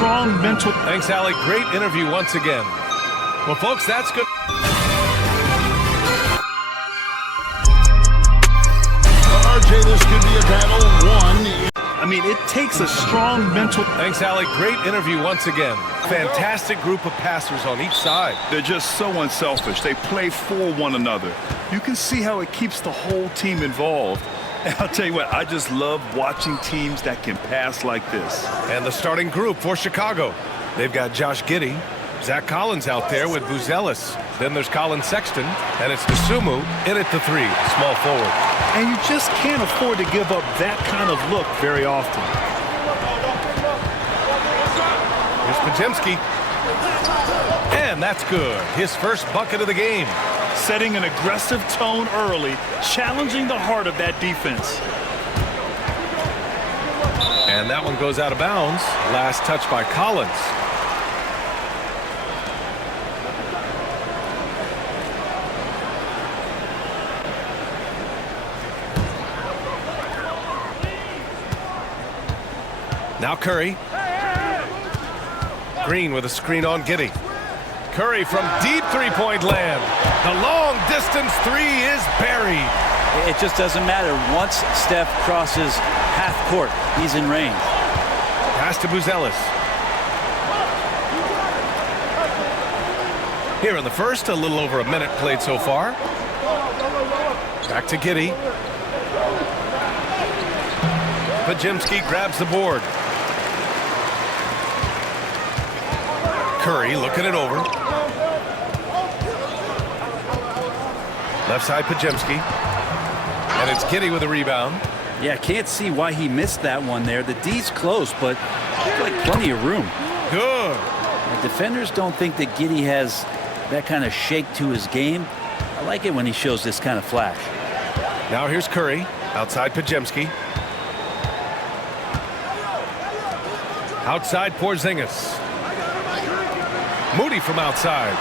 strong mental. Thanks, Allie. Great interview once again. Well, folks, that's good. RJ, this could be a battle one. I mean, it takes a strong mental. Thanks, Allie. Great interview once again. Fantastic group of passers on each side. They're just so unselfish. They play for one another. You can see how it keeps the whole team involved. And I'll tell you what, I just love watching teams that can pass like this. And the starting group for Chicago. They've got Josh Giddey, Zach Collins out there with Buzelis. Then there's Colin Sexton, and it's Dosunmu in at the 3, small forward. And you just can't afford to give up that kind of look very often. Here's Podziemski. And that's good. His first bucket of the game. Setting an aggressive tone early, challenging the heart of that defense. And that one goes out of bounds. Last touch by Collins. Now Curry. Green with a screen on Giddey. Curry from deep three-point land. The long-distance 3 is buried. It just doesn't matter. Once Steph crosses half court, he's in range. Pass to Buzelis. Here in the first, a little over a minute played so far. Back to Giddey. Podziemski grabs the board. Curry looking it over. Left side Podziemski. And it's Giddey with a rebound. Yeah, can't see why he missed that one there. The D's close, but like plenty of room. Good. The defenders don't think that Giddey has that kind of shake to his game. I like it when he shows this kind of flash. Now here's Curry. Outside Podziemski. Outside Porzingis. Moody from outside.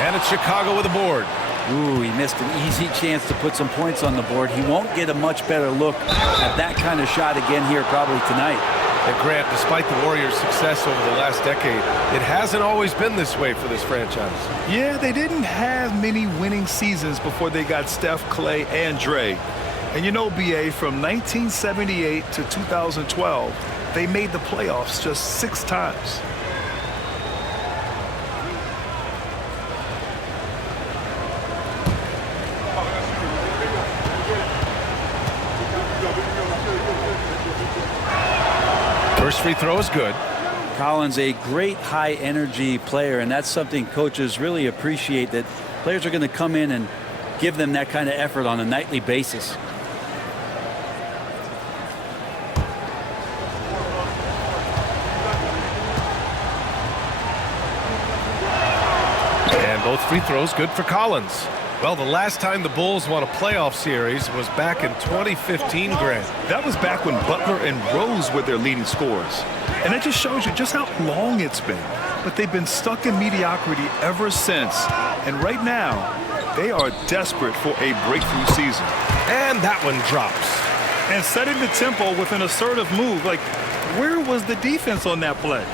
And it's Chicago with a board. Ooh, he missed an easy chance to put some points on the board. He won't get a much better look at that kind of shot again here probably tonight. And Grant, despite the Warriors' success over the last decade, it hasn't always been this way for this franchise. Yeah, they didn't have many winning seasons before they got Steph, Clay, and Dre. And you know, BA, from 1978 to 2012, they made the playoffs just 6 times. First free throw is good. Collins, a great high-energy player, and that's something coaches really appreciate, that players are going to come in and give them that kind of effort on a nightly basis. And both free throws good for Collins. Well, the last time the Bulls won a playoff series was back in 2015, Grant. That was back when Butler and Rose were their leading scorers. And that just shows you just how long it's been. But they've been stuck in mediocrity ever since. And right now, they are desperate for a breakthrough season. And that one drops. And setting the tempo with an assertive move. Like, where was the defense on that play?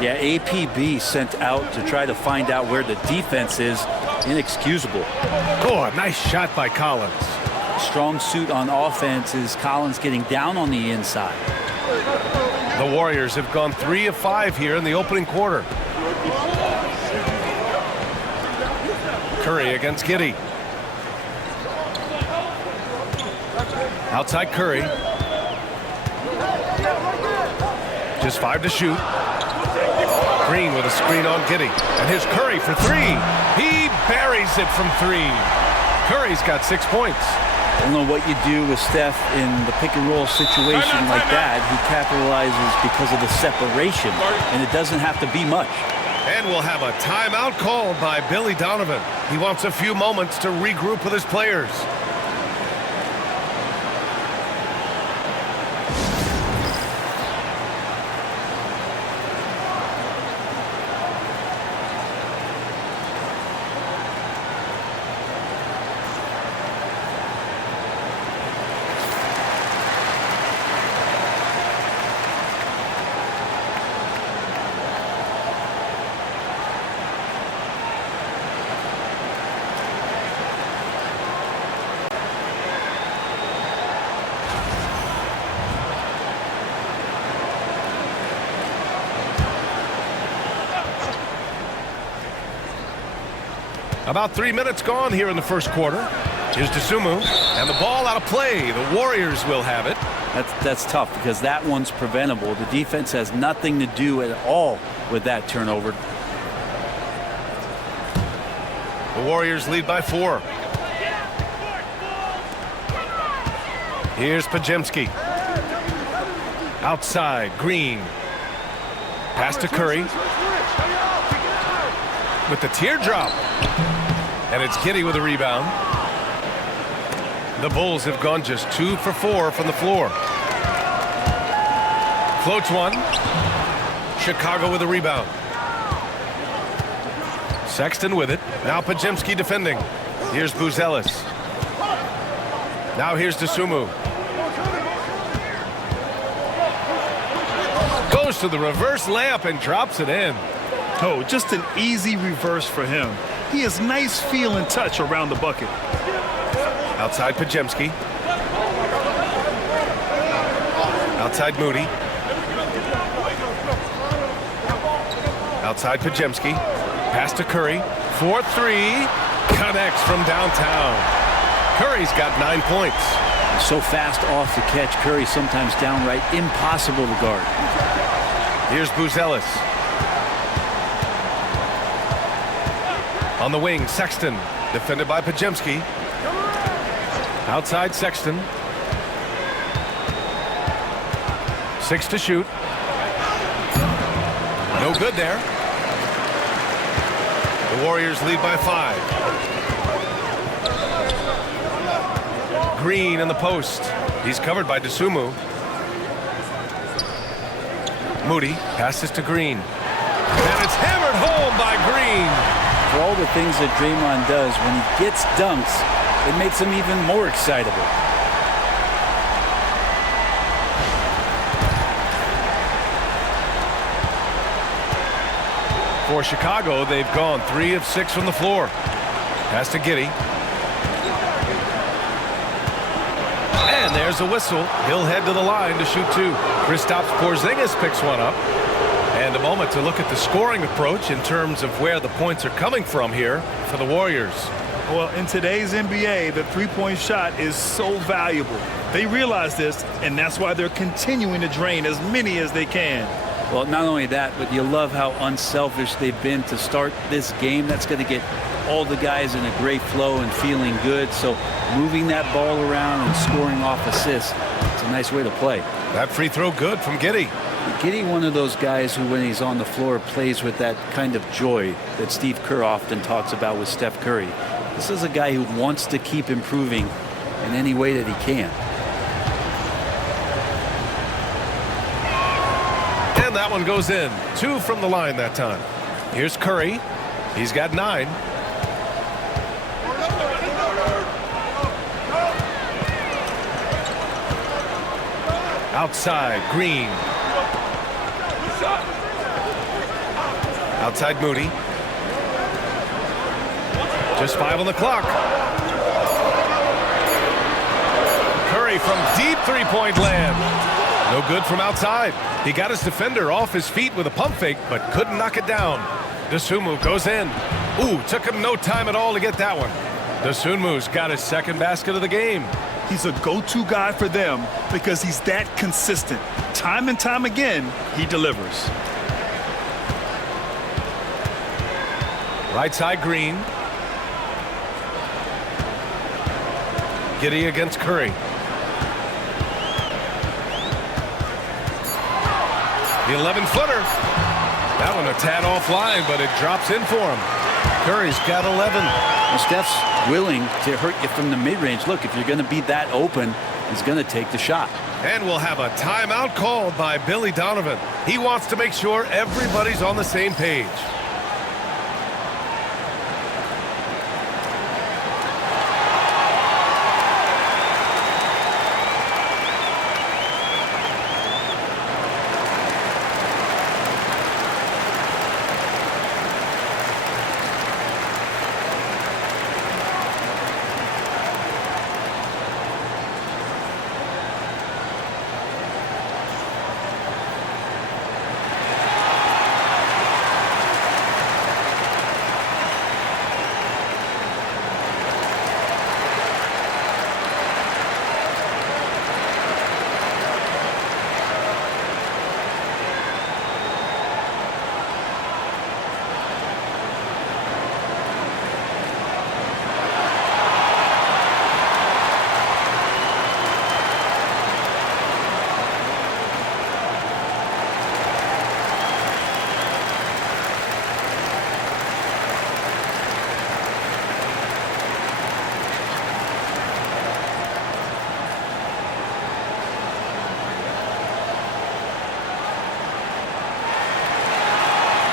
Yeah, APB sent out to try to find out where the defense is. Inexcusable. Oh, a nice shot by Collins. Strong suit on offense is Collins getting down on the inside. The Warriors have gone 3 of 5 here in the opening quarter. Curry against Giddey. Outside Curry. Just 5 to shoot. Green with a screen on Giddey. And here's Curry for 3. He buries it from 3. Curry's got 6 points. I don't know what you do with Steph in the pick and roll situation like that. He capitalizes because of the separation, and it doesn't have to be much. And we'll have a timeout called by Billy Donovan. He wants a few moments to regroup with his players. About 3 minutes gone here in the first quarter. Here's Dosunmu, and the ball out of play. The Warriors will have it. That's tough because that one's preventable. The defense has nothing to do at all with that turnover. The Warriors lead by 4. Here's Podziemski. Outside, Green. Pass to Curry. With the teardrop. And it's Giddey with a rebound. The Bulls have gone just 2 for 4 from the floor. Floats one. Chicago with a rebound. Sexton with it. Now Podziemski defending. Here's Buzelis. Now here's Dosunmu. Goes to the reverse layup and drops it in. Oh, just an easy reverse for him. He has nice feel and touch around the bucket. Outside Podziemski. Outside Moody. Outside Podziemski. Pass to Curry. 4-3. Connects from downtown. Curry's got 9 points. So fast off the catch. Curry sometimes downright impossible to guard. Here's Buzelis. On the wing, Sexton. Defended by Podziemski. Outside Sexton. 6 to shoot. No good there. The Warriors lead by 5. Green in the post. He's covered by Dosunmu. Moody passes to Green. And it's hammered home by Green. For all the things that Draymond does, when he gets dunks, it makes him even more excitable. For Chicago, they've gone 3 of 6 from the floor. Pass to Giddey. And there's a whistle. He'll head to the line to shoot 2. Kristaps Porzingis picks one up. And a moment to look at the scoring approach in terms of where the points are coming from here for the Warriors. Well, in today's NBA, the three-point shot is so valuable. They realize this, and that's why they're continuing to drain as many as they can. Well, not only that, but you love how unselfish they've been to start this game. That's going to get all the guys in a great flow and feeling good. So moving that ball around and scoring off assists, it's a nice way to play. That free throw good from Giddey. Giddey, one of those guys who, when he's on the floor, plays with that kind of joy that Steve Kerr often talks about with Steph Curry. This is a guy who wants to keep improving in any way that he can. And that one goes in. 2 from the line that time. Here's Curry. He's got 9. Outside, Green. Outside Moody. Just 5 on the clock. Curry from deep three-point land. No good from outside. He got his defender off his feet with a pump fake, but couldn't knock it down. Dosunmu goes in. Ooh, took him no time at all to get that one. Dosunmu's got his second basket of the game. He's a go-to guy for them because he's that consistent. Time and time again, he delivers. Right side, Green. Giddey against Curry. The 11-footer. That one a tad offline, but it drops in for him. Curry's got 11. Well, Steph's willing to hurt you from the mid-range. Look, if you're going to be that open, he's going to take the shot. And we'll have a timeout called by Billy Donovan. He wants to make sure everybody's on the same page.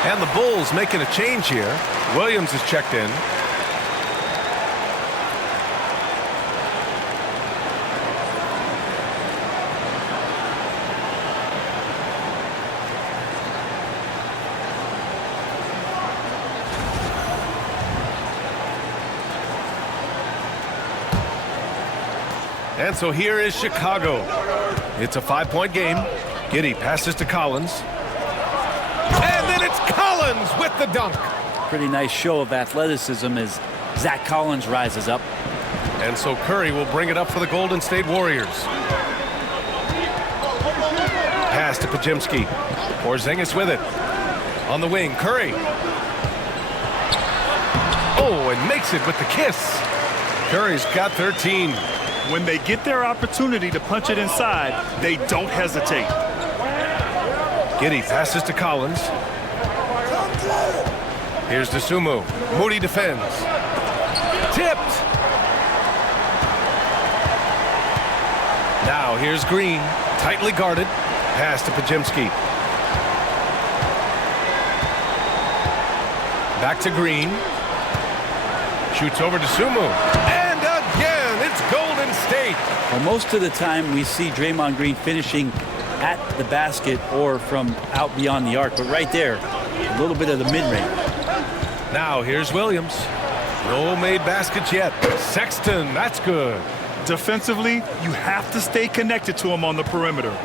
And the Bulls making a change here. Williams is checked in. And so here is Chicago. It's a 5-point game. Giddey passes to Collins. And then it's Collins with the dunk. Pretty nice show of athleticism as Zach Collins rises up. And so Curry will bring it up for the Golden State Warriors. Pass to Podziemski. Porzingis with it. On the wing, Curry. Oh, and makes it with the kiss. Curry's got 13. When they get their opportunity to punch it inside, they don't hesitate. Giddey passes to Collins. Here's Dosunmu. Moody defends. Tipped. Now here's Green. Tightly guarded. Pass to Podziemski. Back to Green. Shoots over Dosunmu. And again, it's Golden State. Well, most of the time we see Draymond Green finishing at the basket or from out beyond the arc, but right there, a little bit of the mid-range. Now here's Williams. No made baskets yet. Sexton, that's good. Defensively, you have to stay connected to him on the perimeter.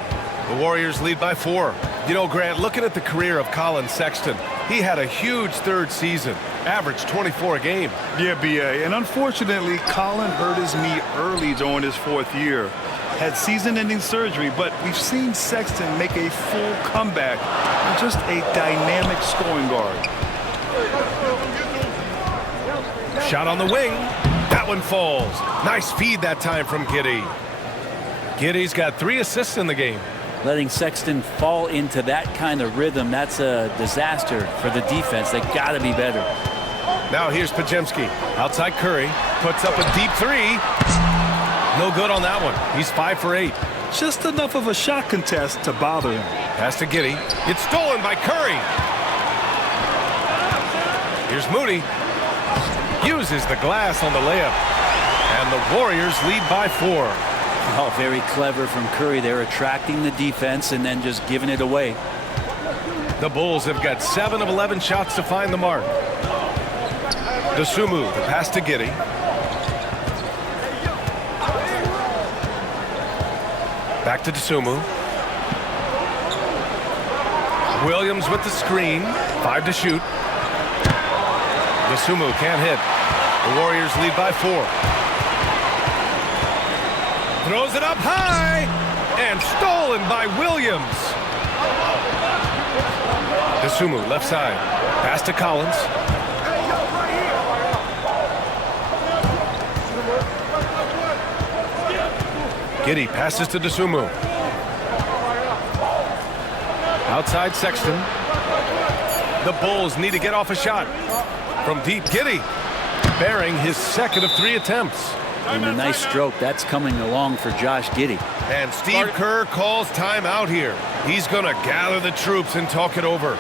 The Warriors lead by 4. You know, Grant, looking at the career of Colin Sexton, he had a huge third season, averaged 24 a game. Yeah, B.A., and unfortunately, Colin hurt his knee early during his 4th year. Had season-ending surgery, but we've seen Sexton make a full comeback and just a dynamic scoring guard. Shot on the wing. That one falls. Nice feed that time from Giddey. Giddey's got 3 assists in the game. Letting Sexton fall into that kind of rhythm, that's a disaster for the defense. They got to be better. Now here's Podziemski. Outside Curry. Puts up a deep 3. No good on that one. He's 5 for 8. Just enough of a shot contest to bother him. Pass to Giddey. It's stolen by Curry. Here's Moody. Uses the glass on the layup. And the Warriors lead by 4. Oh, very clever from Curry. They're attracting the defense and then just giving it away. The Bulls have got 7 of 11 shots to find the mark. Dosunmu, the pass to Giddey. Back to Dosunmu. Williams with the screen. 5 to shoot. Dosunmu can't hit. The Warriors lead by 4. Throws it up high. And stolen by Williams. Dosunmu left side. Pass to Collins. Giddey passes to Dosunmu. Outside Sexton. The Bulls need to get off a shot. From deep, Giddey bearing his 2nd of 3 attempts. And a nice stroke. That's coming along for Josh Giddey. And Steve Kerr calls timeout here. He's going to gather the troops and talk it over.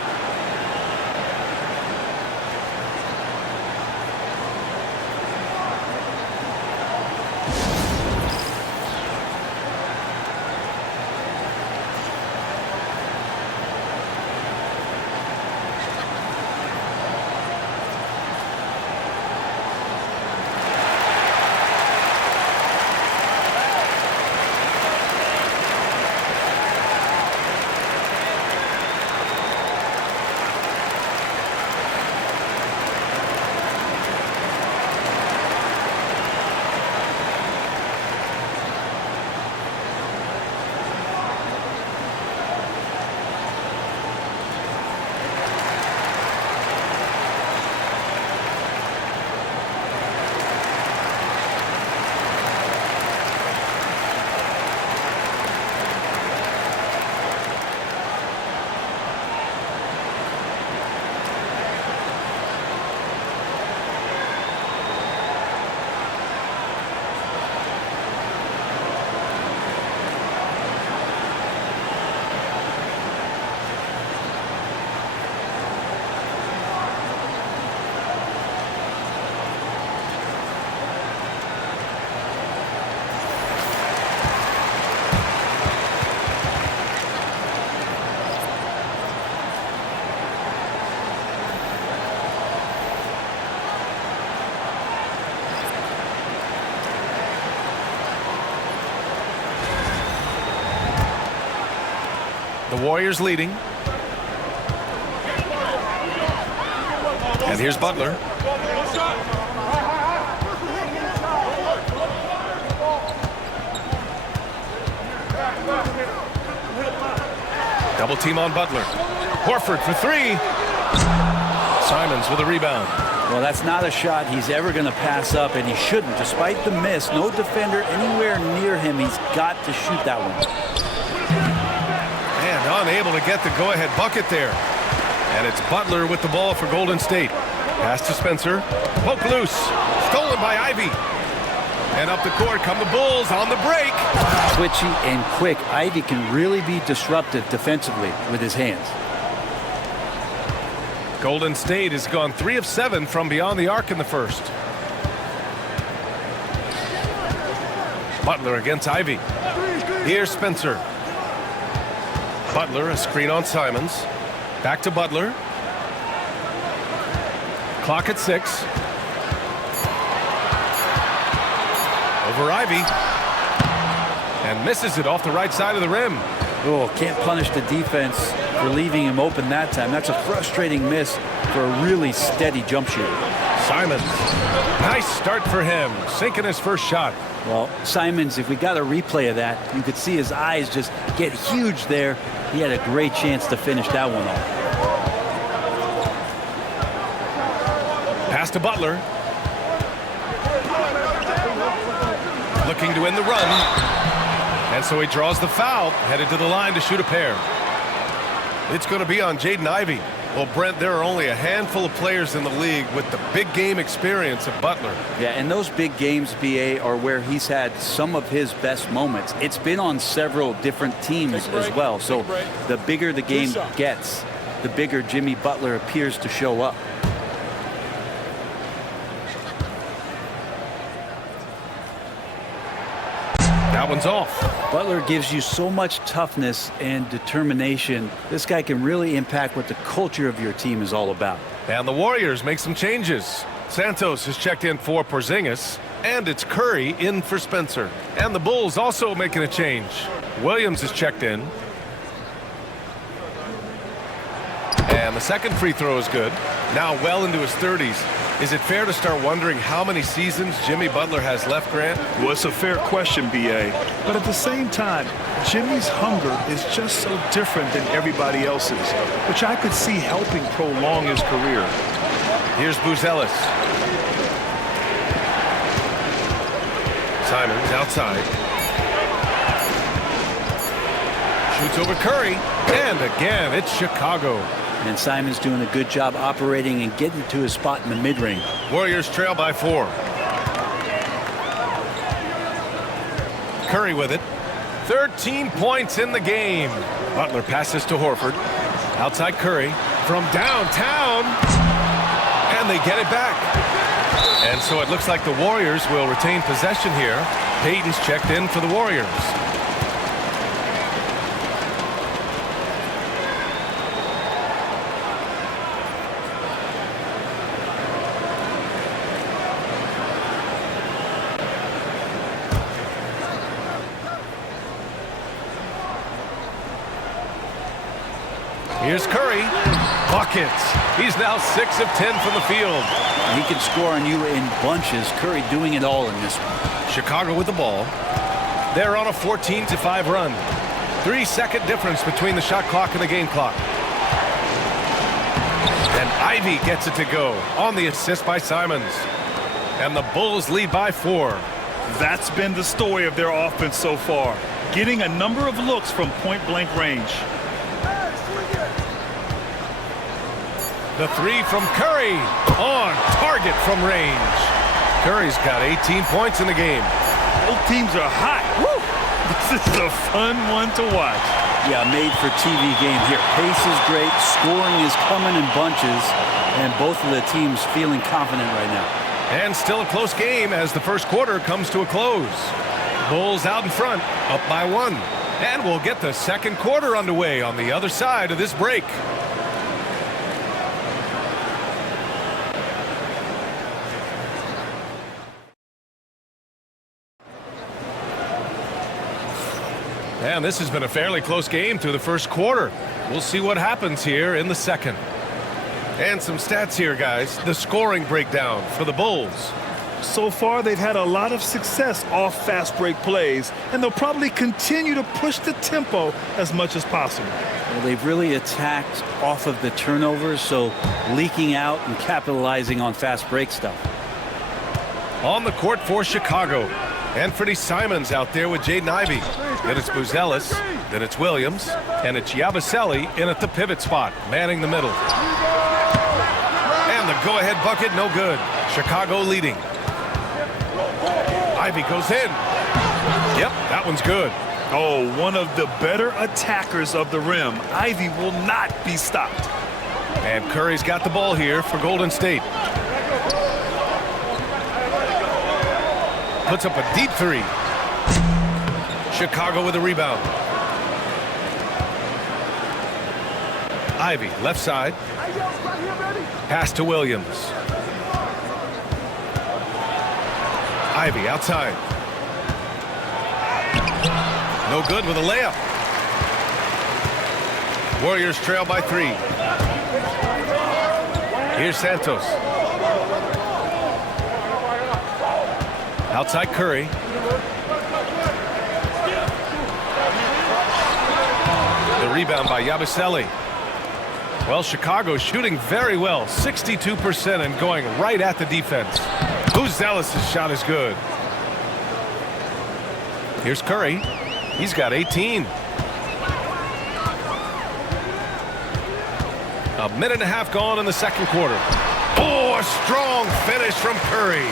The Warriors leading. And here's Butler. Double team on Butler. Horford for three. Simons with a rebound. Well, that's not a shot he's ever going to pass up, and he shouldn't. Despite the miss, no defender anywhere near him. He's got to shoot that one. And unable to get the go-ahead bucket there. And it's Butler with the ball for Golden State. Pass to Spencer. Poke loose. Stolen by Ivy. And up the court come the Bulls on the break. Twitchy and quick. Ivy can really be disruptive defensively with his hands. Golden State has gone 3 of 7 from beyond the arc in the first. Butler against Ivy. Here's Spencer. Butler, a screen on Simons. Back to Butler. Clock at 6. Over Ivy. And misses it off the right side of the rim. Oh, can't punish the defense for leaving him open that time. That's a frustrating miss for a really steady jump shooter. Simons. Nice start for him. Sinking his first shot. Well, Simons, if we got a replay of that, you could see his eyes just get huge there. He had a great chance to finish that one off. Pass to Butler. Looking to end the run. And so he draws the foul, headed to the line to shoot a pair. It's going to be on Jaden Ivey. Well, Brent, there are only a handful of players in the league with the big game experience of Butler. Yeah, and those big games, BA, are where he's had some of his best moments. It's been on several different teams as well. So the bigger the game gets, the bigger Jimmy Butler appears to show up. That one's off. Butler gives you so much toughness and determination. This guy can really impact what the culture of your team is all about. And the Warriors make some changes. Santos has checked in for Porzingis, and it's Curry in for Spencer. And the Bulls also making a change. Williams has checked in. And the second free throw is good. Now well into his 30s. Is it fair to start wondering how many seasons Jimmy Butler has left, Grant? Well, it's a fair question, B.A. But at the same time, Jimmy's hunger is just so different than everybody else's, which I could see helping prolong his career. Here's Buzelis. Simons outside. Shoots over Curry. And again, it's Chicago. And Simon's doing a good job operating and getting to his spot in the mid-range. Warriors trail by 4. Curry with it. 13 points in the game. Butler passes to Horford. Outside Curry from downtown. And they get it back. And so it looks like the Warriors will retain possession here. Payton's checked in for the Warriors. Here's Curry. Buckets. He's now 6 of 10 from the field. He can score on you in bunches. Curry doing it all in this one. Chicago with the ball. They're on a 14-5 run. 3-second difference between the shot clock and the game clock. And Ivy gets it to go on the assist by Simons. And the Bulls lead by 4. That's been the story of their offense so far, getting a number of looks from point-blank range. The 3 from Curry on target from range. Curry's got 18 points in the game. Both teams are hot. Woo! This is a fun one to watch. Yeah, made for TV game here. Pace is great. Scoring is coming in bunches. And both of the teams feeling confident right now. And still a close game as the first quarter comes to a close. Bulls out in front, up by 1. And we'll get the second quarter underway on the other side of this break. Man, this has been a fairly close game through the first quarter. We'll see what happens here in the second. And some stats here, guys. The scoring breakdown for the Bulls. So far, they've had a lot of success off fast break plays, and they'll probably continue to push the tempo as much as possible. Well, they've really attacked off of the turnovers, so leaking out and capitalizing on fast break stuff. On the court for Chicago, Anthony Simons out there with Jaden Ivey. Then it's Buzelis, then it's Williams, and it's Yabusele in at the pivot spot, manning the middle. And the go-ahead bucket, no good. Chicago leading. Ivey goes in. Yep, that one's good. Oh, one of the better attackers of the rim. Ivey will not be stopped. And Curry's got the ball here for Golden State. Puts up a deep three. Chicago with a rebound. Ivey, left side. Pass to Williams. Ivey outside. No good with a layup. Warriors trail by 3. Here's Santos. Outside Curry. The rebound by Yabusele. Well, Chicago's shooting very well, 62%, and going right at the defense. Buzelis' shot is good. Here's Curry. He's got 18. A minute and a half gone in the second quarter. Oh, a strong finish from Curry.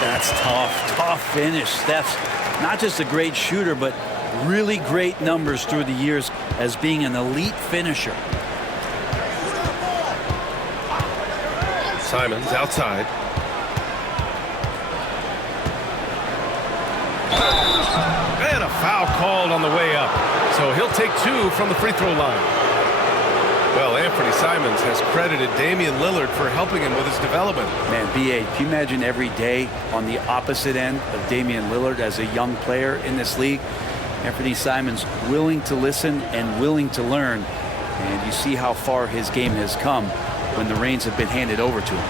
That's tough finish. Steph's not just a great shooter, but really great numbers through the years as being an elite finisher. Simons outside. And a foul called on the way up. So he'll take 2 from the free throw line. Well, Anthony Simons has credited Damian Lillard for helping him with his development. Man, B.A., can you imagine every day on the opposite end of Damian Lillard as a young player in this league? Anthony Simons willing to listen and willing to learn. And you see how far his game has come when the reins have been handed over to him.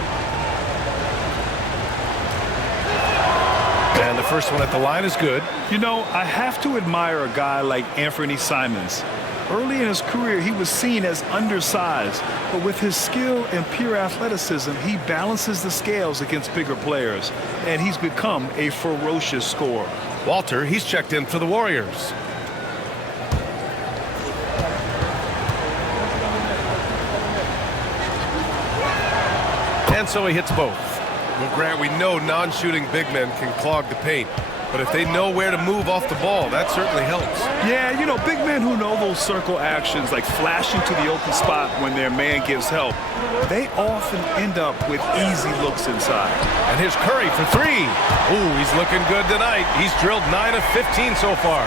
And the first one at the line is good. You know, I have to admire a guy like Anthony Simons. Early in his career, he was seen as undersized, but with his skill and pure athleticism, he balances the scales against bigger players, and he's become a ferocious scorer. Walter, he's checked in for the Warriors. And so he hits both. Well, Grant, we know non-shooting big men can clog the paint. But if they know where to move off the ball, that certainly helps. Yeah, you know, big men who know those circle actions, like flashing to the open spot when their man gives help, they often end up with easy looks inside. And here's Curry for 3. Ooh, he's looking good tonight. He's drilled 9 of 15 so far.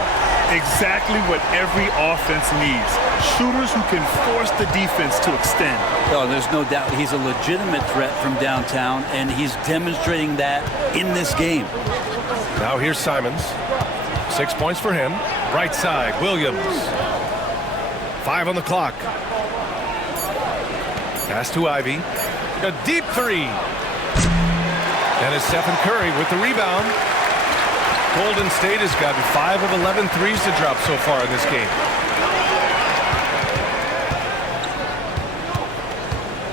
Exactly what every offense needs. Shooters who can force the defense to extend. Oh, there's no doubt he's a legitimate threat from downtown, and he's demonstrating that in this game. Now here's Simons. 6 points for him. Right side, Williams. 5 on the clock. Pass to Ivey. A deep 3. And it's Stephen Curry with the rebound. Golden State has gotten 5 of 11 threes to drop so far in this game.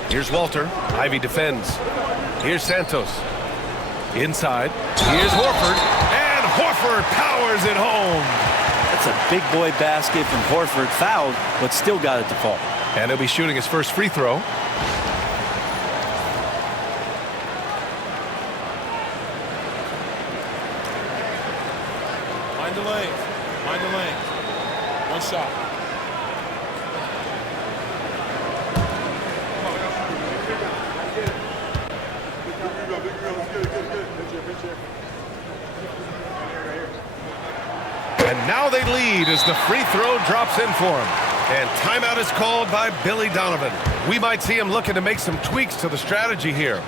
Here's Walter. Ivey defends. Here's Santos. Inside. Here's Horford. And Horford powers it home. That's a big boy basket from Horford. Fouled, but still got it to fall. And he'll be shooting his first free throw. Mind the lane. Mind the lane. One shot. And now they lead as the free throw drops in for him. And timeout is called by Billy Donovan. We might see him looking to make some tweaks to the strategy here.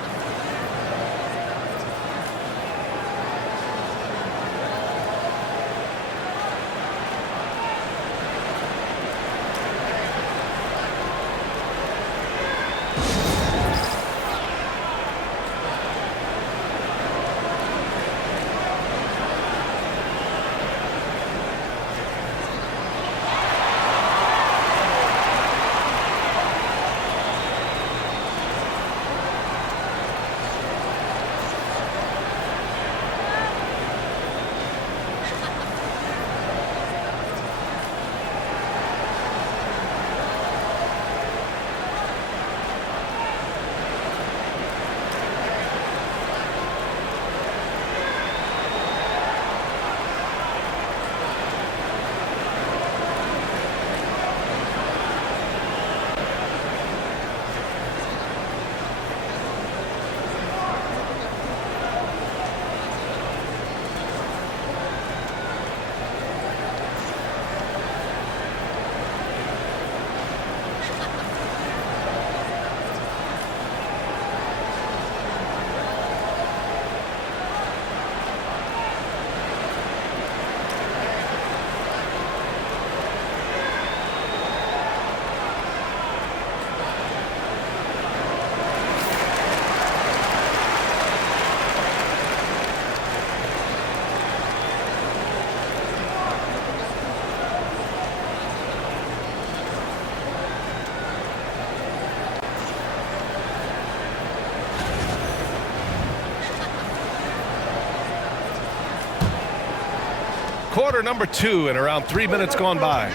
Quarter number 2 and around 3 minutes gone by.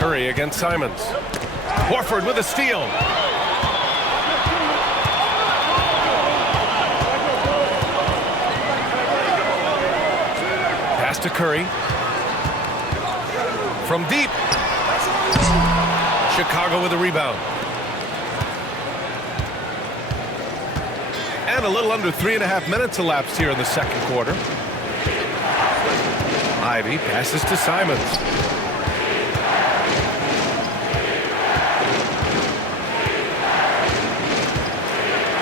Curry against Simons. Horford with a steal. Pass to Curry. From deep. Chicago with a rebound. And a little under 3.5 minutes elapsed here in the second quarter. Ivy passes to Simons.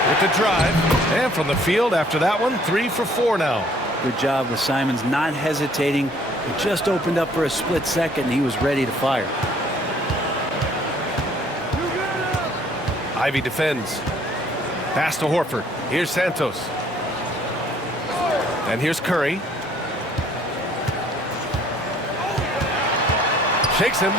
With the drive. And from the field after that one, 3 for 4 now. Good job with Simons not hesitating. It just opened up for a split second and he was ready to fire. Ivy defends. Pass to Horford. Here's Santos. And here's Curry. Shakes him.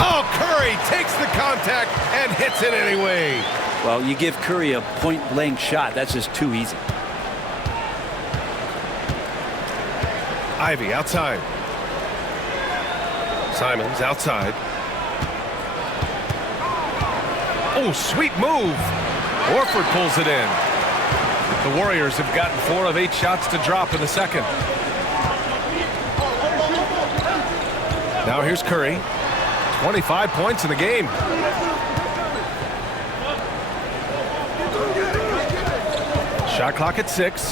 Oh, Curry takes the contact and hits it anyway. Well, you give Curry a point-blank shot. That's just too easy. Ivy outside. Simons outside. Oh, sweet move. Horford pulls it in. The Warriors have gotten 4 of 8 shots to drop in the second. Now here's Curry. 25 points in the game. Shot clock at 6.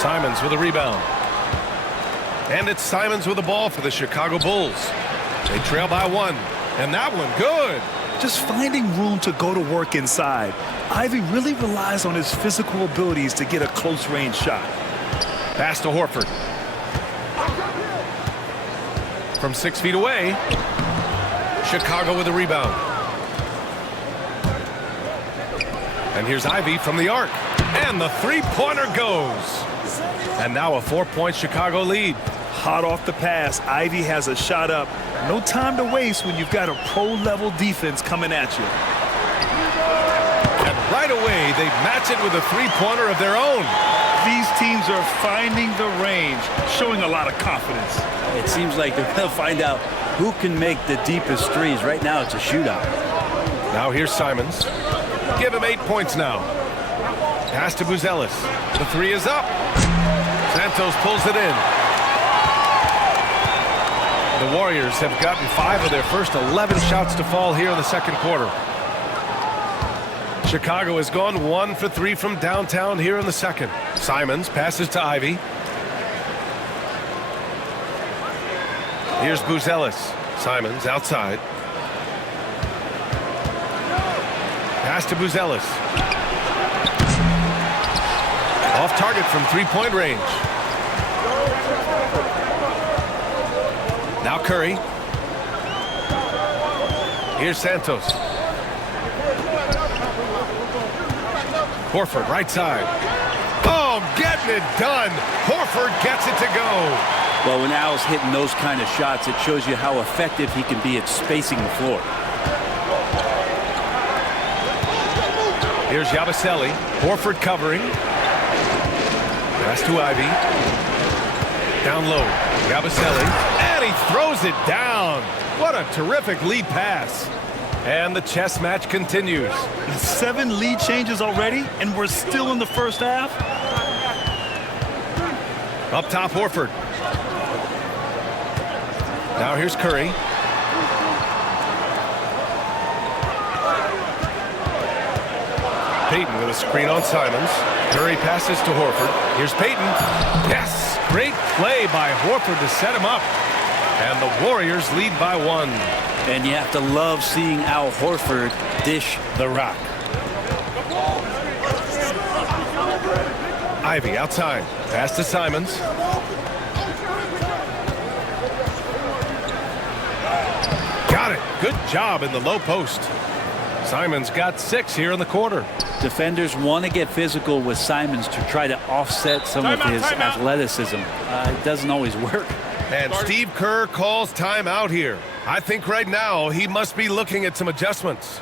Simons with a rebound. And it's Simons with the ball for the Chicago Bulls. They trail by 1. And that one good. Just finding room to go to work inside. Ivy really relies on his physical abilities to get a close-range shot. Pass to Horford. From 6 feet away. Chicago with a rebound. And here's Ivy from the arc. And the three-pointer goes. And now a 4-point Chicago lead. Hot off the pass, Ivy has a shot up. No time to waste when you've got a pro-level defense coming at you. And right away, they match it with a three-pointer of their own. These teams are finding the range, showing a lot of confidence. It seems like they're going to find out who can make the deepest threes. Right now, it's a shootout. Now here's Simons. Give him 8 points now. Pass to Buzelis. The 3 is up. Santos pulls it in. The Warriors have gotten 5 of their first 11 shots to fall here in the second quarter. Chicago has gone 1 for 3 from downtown here in the second. Simons passes to Ivy. Here's Buzelis. Simons outside. Pass to Buzelis. Off target from three-point range. Now Curry. Here's Santos. Horford right side. Oh, getting it done. Horford gets it to go. Well, when Al's hitting those kind of shots, it shows you how effective he can be at spacing the floor. Here's Yabusele. Horford covering. Pass to Ivy. Down low. Yabusele. And he throws it down. What a terrific lead pass. And the chess match continues. 7 lead changes already, and we're still in the first half. Up top, Horford. Now here's Curry. Payton with a screen on Simons. Curry passes to Horford. Here's Payton. Yes! Great play by Horford to set him up. And the Warriors lead by 1. And you have to love seeing Al Horford dish the rock. Ivy outside. Pass to Simons. Got it. Good job in the low post. Simons got 6 here in the quarter. Defenders want to get physical with Simons to try to offset some of his athleticism. It doesn't always work. And Steve Kerr calls timeout here. I think right now he must be looking at some adjustments.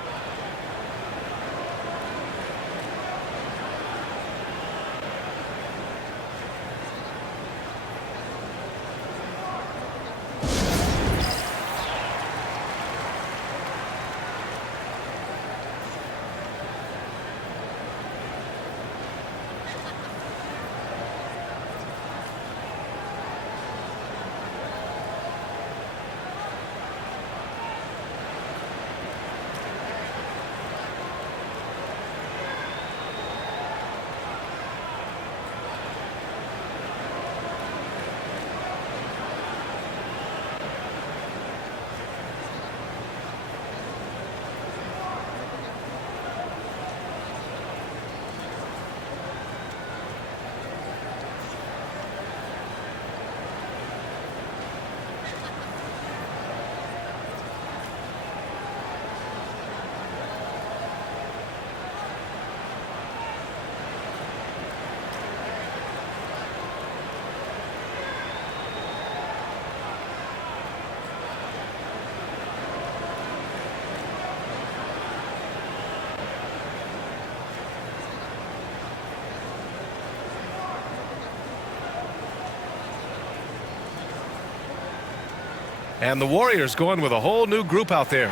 And the Warriors going with a whole new group out there.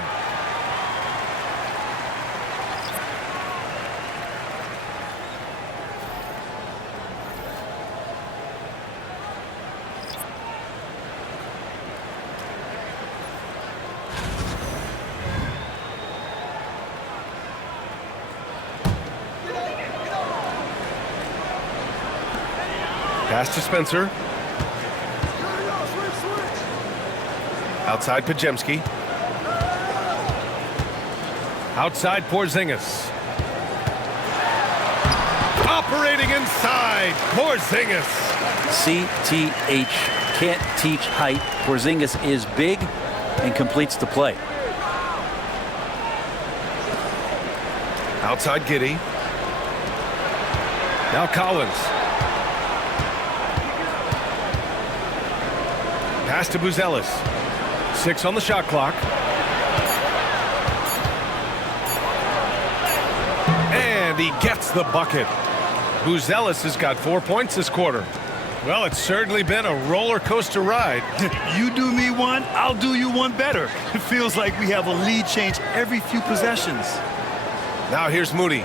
Pass to Spencer. Outside Pajemski. Outside Porzingis. Operating inside. Porzingis. CTH can't teach height. Porzingis is big and completes the play. Outside Giddey. Now Collins. Pass to Buzelis. 6 on the shot clock. And he gets the bucket. Buzelis has got 4 points this quarter. Well, it's certainly been a roller coaster ride. You do me one, I'll do you one better. It feels like we have a lead change every few possessions. Now here's Moody.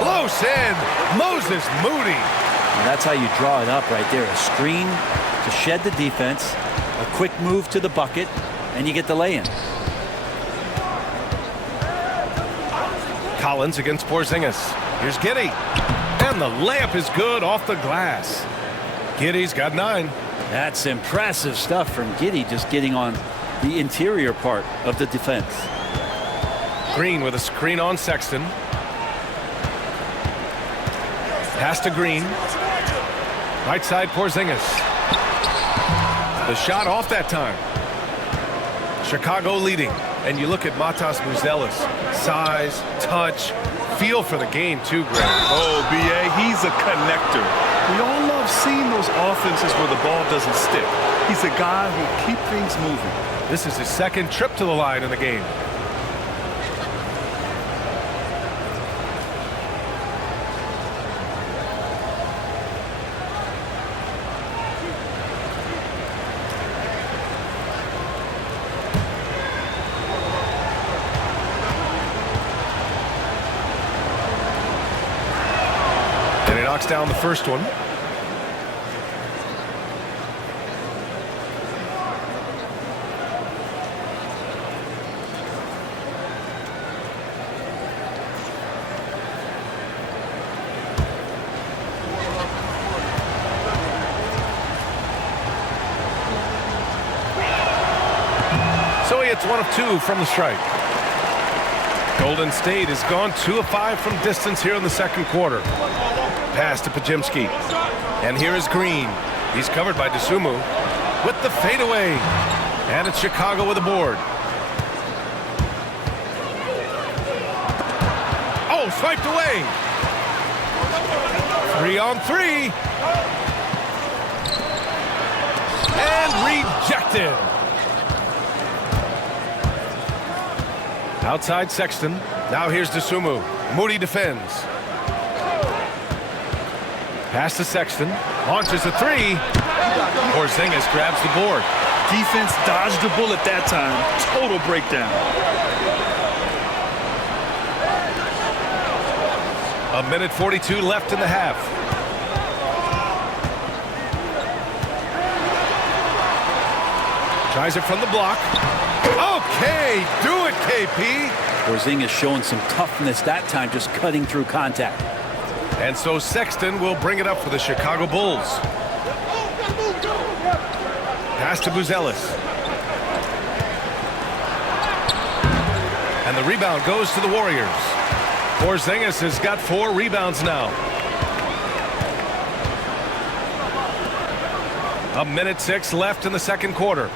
Close in. Moses Moody. And that's how you draw it up right there. A screen to shed the defense, a quick move to the bucket, and you get the lay-in. Collins against Porzingis. Here's Giddey. And the layup is good off the glass. Giddey's got 9. That's impressive stuff from Giddey, just getting on the interior part of the defense. Green with a screen on Sexton. Pass to Green. Right side Porzingis. The shot off that time. Chicago leading. And you look at Matas Buzelis. Size, touch, feel for the game too, Greg. Oh, B.A., he's a connector. We all love seeing those offenses where the ball doesn't stick. He's a guy who'll keep things moving. This is his second trip to the line in the game. Knocks down the first one. So he hits 1 of 2 from the strike. Golden State has gone 2 of 5 from distance here in the second quarter. Pass to Pajemski. And here is Green. He's covered by Dosunmu with the fadeaway. And it's Chicago with a board. Oh, swiped away. 3 on 3. And rejected. Outside Sexton. Now here's Dosunmu. Moody defends. Pass to Sexton. Launches a 3. Porzingis grabs the board. Defense dodged the bullet that time. Total breakdown. A minute 42 left in the half. Tries it from the block. Okay, do it, KP. Porzingis showing some toughness that time, just cutting through contact. And so Sexton will bring it up for the Chicago Bulls. Pass to Buzelis. And the rebound goes to the Warriors. Porzingis has got 4 rebounds now. A minute 6 left in the second quarter.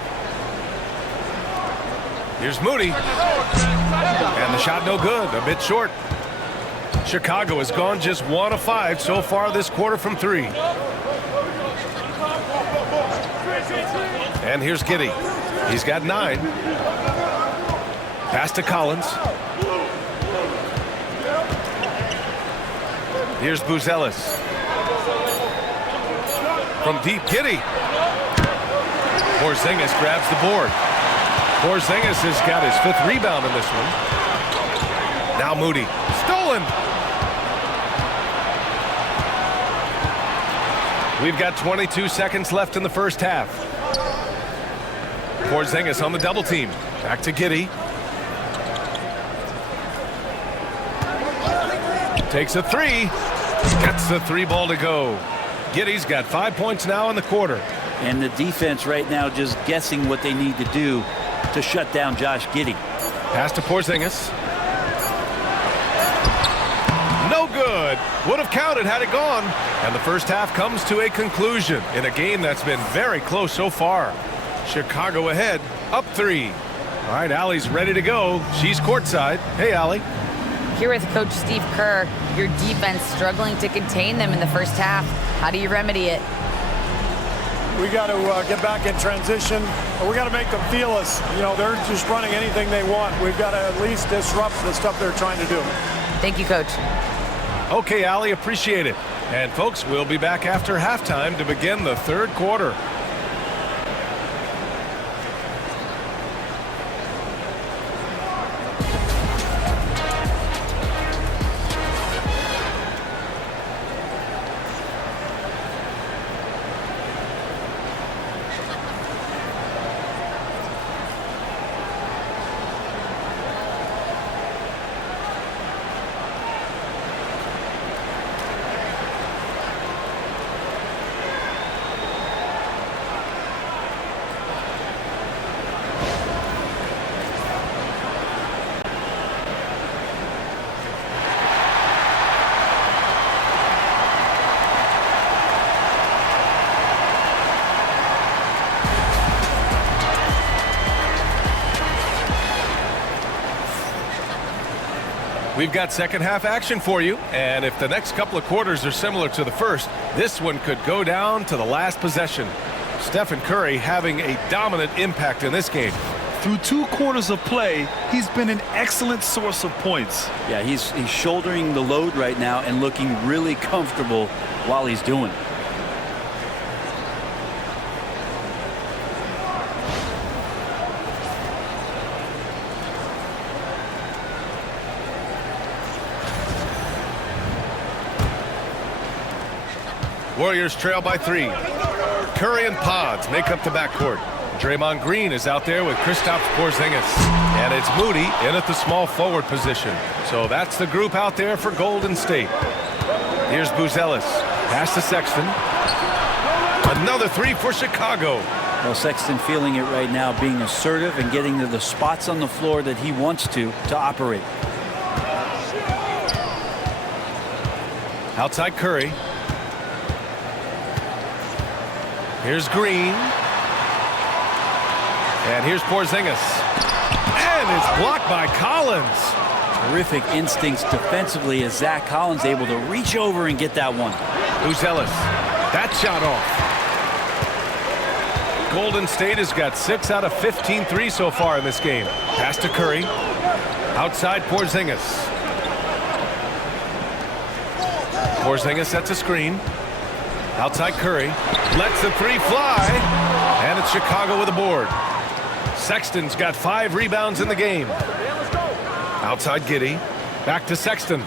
Here's Moody. And the shot no good, a bit short. Chicago has gone just 1 of 5 so far this quarter from 3. And here's Giddey. He's got 9. Pass to Collins. Here's Buzelis. From deep, Giddey. Porzingis grabs the board. Porzingis has got his 5th rebound in this one. Now Moody. Stolen. We've got 22 seconds left in the first half. Porzingis on the double team. Back to Giddey. Takes a 3. Gets the 3 ball to go. Giddey's got 5 points now in the quarter. And the defense right now just guessing what they need to do to shut down Josh Giddey. Pass to Porzingis. No good. Would have counted had it gone. And the first half comes to a conclusion in a game that's been very close so far. Chicago ahead, up 3. All right, Allie's ready to go. She's courtside. Hey, Allie. Here with Coach Steve Kerr, your defense struggling to contain them in the first half. How do you remedy it? We got to get back in transition. We got to make them feel us. You know, they're just running anything they want. We've got to at least disrupt the stuff they're trying to do. Thank you, Coach. Okay, Allie, appreciate it. And folks, we'll be back after halftime to begin the third quarter. We've got second half action for you, and if the next couple of quarters are similar to the first, this one could go down to the last possession. Stephen Curry having a dominant impact in this game. Through 2 quarters of play, he's been an excellent source of points. Yeah, he's shouldering the load right now and looking really comfortable while he's doing it. Warriors trail by 3. Curry and Pods make up the backcourt. Draymond Green is out there with Kristaps Porzingis. And it's Moody in at the small forward position. So that's the group out there for Golden State. Here's Buzelis. Pass to Sexton. Another 3 for Chicago. Well, Sexton feeling it right now, being assertive and getting to the spots on the floor that he wants to operate. Outside Curry. Here's Green. And here's Porzingis. And it's blocked by Collins. Terrific instincts defensively as Zach Collins able to reach over and get that one. Buzelis. That shot off. Golden State has got 6 out of 15 threes so far in this game. Pass to Curry. Outside Porzingis. Porzingis sets a screen. Outside Curry. Lets the 3 fly. And it's Chicago with a board. Sexton's got 5 rebounds in the game. Outside Giddey. Back to Sexton.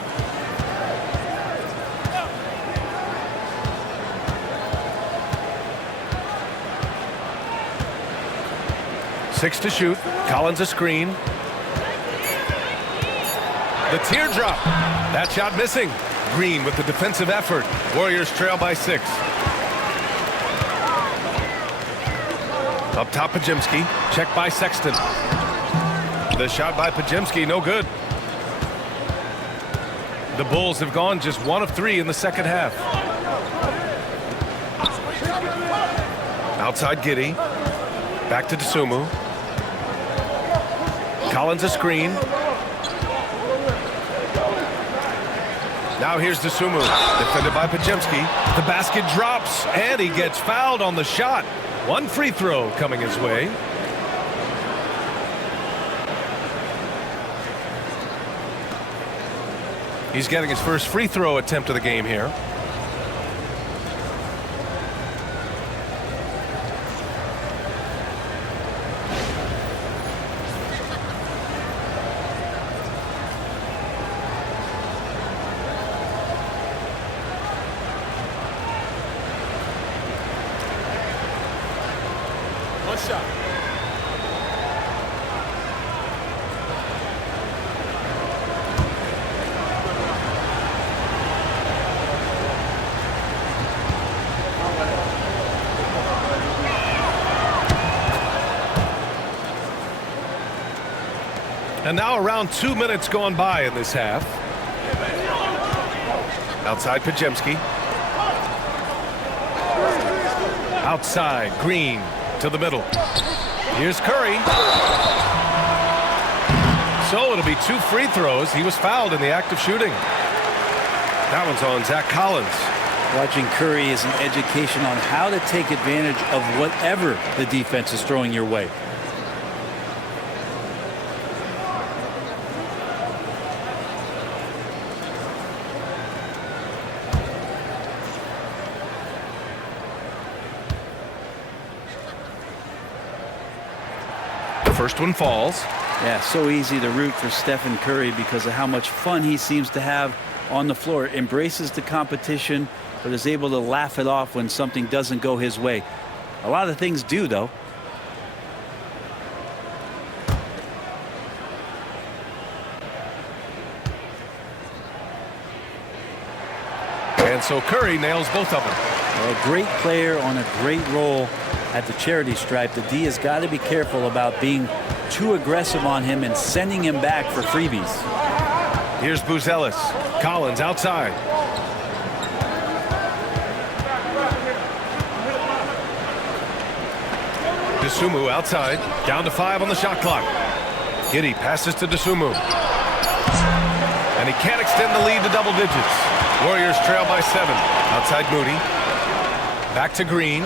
Six to shoot. Collins a screen. The teardrop. That shot missing. Green with the defensive effort. Warriors trail by 6. Up top, Podziemski. Check by Sexton. The shot by Podziemski, no good. The Bulls have gone just 1 of 3 in the second half. Outside Giddey. Back to Dosunmu. Collins a screen. Now here's Dosunmu, defended by Podziemski. The basket drops, and he gets fouled on the shot. 1 free throw coming his way. He's getting his first free throw attempt of the game here. One shot. And now around 2 minutes gone by in this half. Outside Pajemski. Outside Green to the middle. Here's Curry. So it'll be 2 free throws. He was fouled in the act of shooting. That one's on Zach Collins. Watching Curry is an education on how to take advantage of whatever the defense is throwing your way. First one falls. Yeah, so easy to root for Stephen Curry because of how much fun he seems to have on the floor. Embraces the competition, but is able to laugh it off when something doesn't go his way. A lot of things do, though. And so Curry nails both of them. A great player on a great role at the charity stripe. The D has got to be careful about being too aggressive on him and sending him back for freebies. Here's Buzelis. Collins outside. Dosunmu outside. Down to 5 on the shot clock. Giddey passes to Dosunmu. And he can't extend the lead to double digits. Warriors trail by 7. Outside Moody. Back to Green.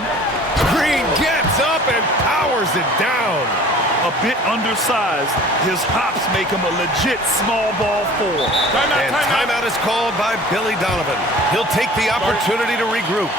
Green gets up and powers it down. A bit undersized. His hops make him a legit small ball 4. And timeout is called by Billy Donovan. He'll take the opportunity to regroup.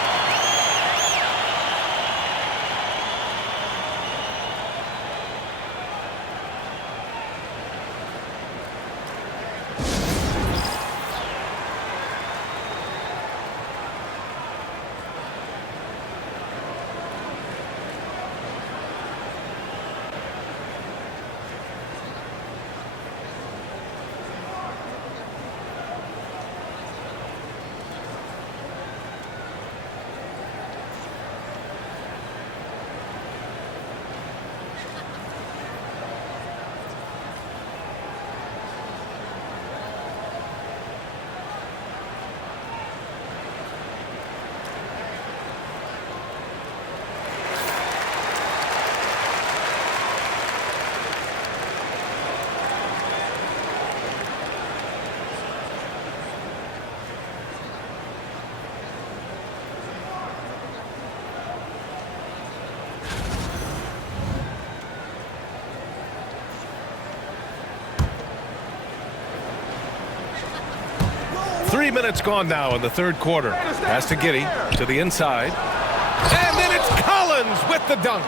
Three minutes gone now in the third quarter. Pass to Giddey to the inside. And then it's Collins with the dunk.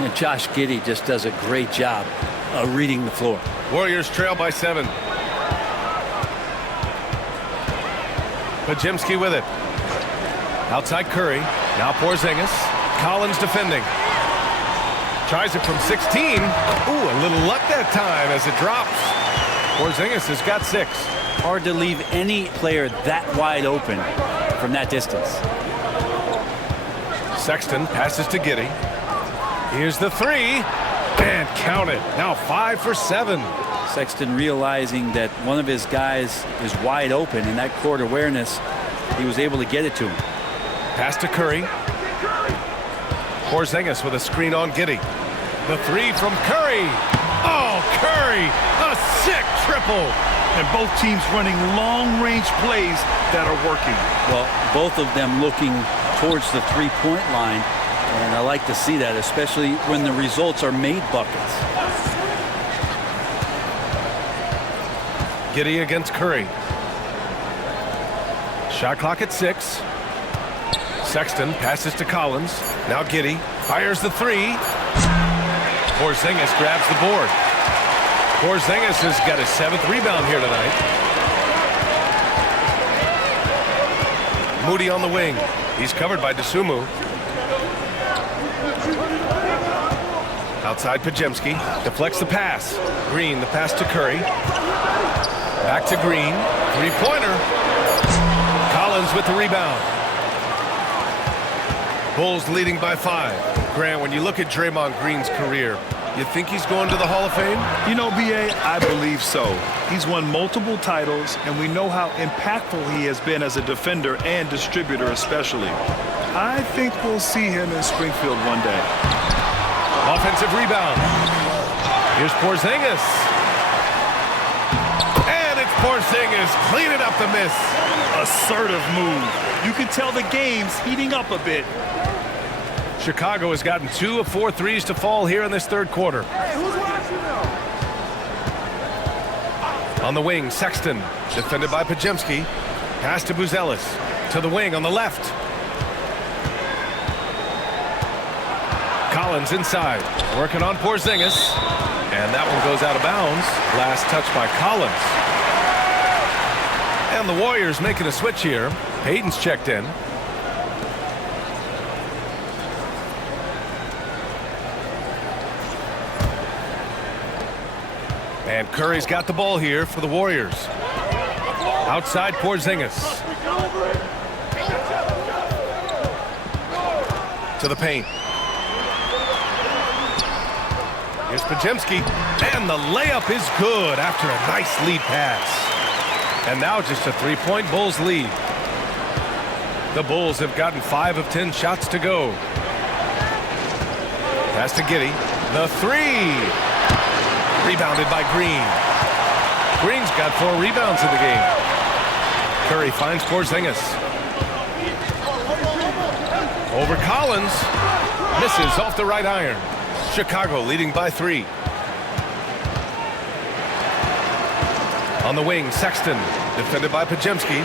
And Josh Giddey just does a great job of reading the floor. Warriors trail by 7. Pajemski with it. Outside Curry. Now Porzingis. Collins defending. Tries it from 16. Ooh, a little luck that time as it drops. Porzingis has got 6. Hard to leave any player that wide open from that distance. Sexton passes to Giddey. Here's the 3. And count it. Now 5 for 7. Sexton realizing that one of his guys is wide open, and that court awareness, he was able to get it to him. Pass to Curry. Porzingis with a screen on Giddey. The 3 from Curry. Oh, Curry, a sick triple. And both teams running long-range plays that are working. Well, both of them looking towards the three-point line, and I like to see that, especially when the results are made buckets. Giddey against Curry. Shot clock at 6. Sexton passes to Collins. Now Giddey fires the 3. Porzingis grabs the board. Porzingis has got his 7th rebound here tonight. Moody on the wing. He's covered by Dosunmu. Outside Podziemski. Deflects the pass. Green the pass to Curry. Back to Green. 3-pointer. Collins with the rebound. Bulls leading by 5. Grant, when you look at Draymond Green's career, you think he's going to the Hall of Fame? You know, B.A., I believe so. He's won multiple titles, and we know how impactful he has been as a defender and distributor especially. I think we'll see him in Springfield one day. Offensive rebound. Here's Porzingis. And it's Porzingis cleaning up the miss. Assertive move. You can tell the game's heating up a bit. Chicago has gotten 2 of 4 threes to fall here in this third quarter. On the wing, Sexton, defended by Podziemski. Pass to Buzelis. To the wing on the left. Collins inside, working on Porzingis. And that one goes out of bounds. Last touch by Collins. And the Warriors making a switch here. Payton's checked in. And Curry's got the ball here for the Warriors. Outside Porzingis. To the paint. Here's Podziemski. And the layup is good after a nice lead pass. And now just a 3-point Bulls lead. The Bulls have gotten 5 of 10 shots to go. Pass to Giddey. The 3. Rebounded by Green. Green's got 4 rebounds in the game. Curry finds Porzingis. Over Collins. Misses off the right iron. Chicago leading by 3. On the wing, Sexton. Defended by Podziemski.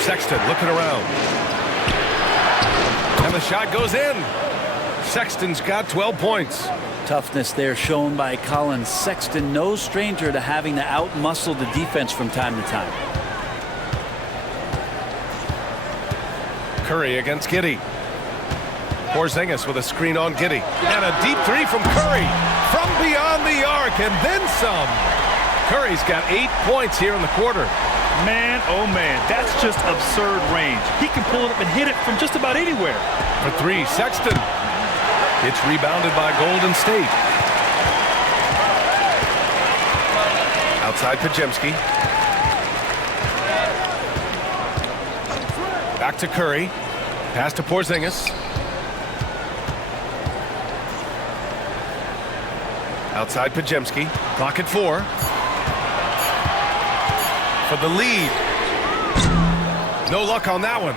Sexton looking around. And the shot goes in. Sexton's got 12 points. Toughness there shown by Collins. Sexton, no stranger to having to out-muscle the defense from time to time. Curry against Giddey. Porzingis with a screen on Giddey. And a deep 3 from Curry. From beyond the arc and then some. Curry's got 8 points here in the quarter. Man, oh man, that's just absurd range. He can pull it up and hit it from just about anywhere. For 3, Sexton. It's rebounded by Golden State. Outside Podziemski. Back to Curry. Pass to Porzingis. Outside Podziemski. Clock at 4. For the lead. No luck on that one.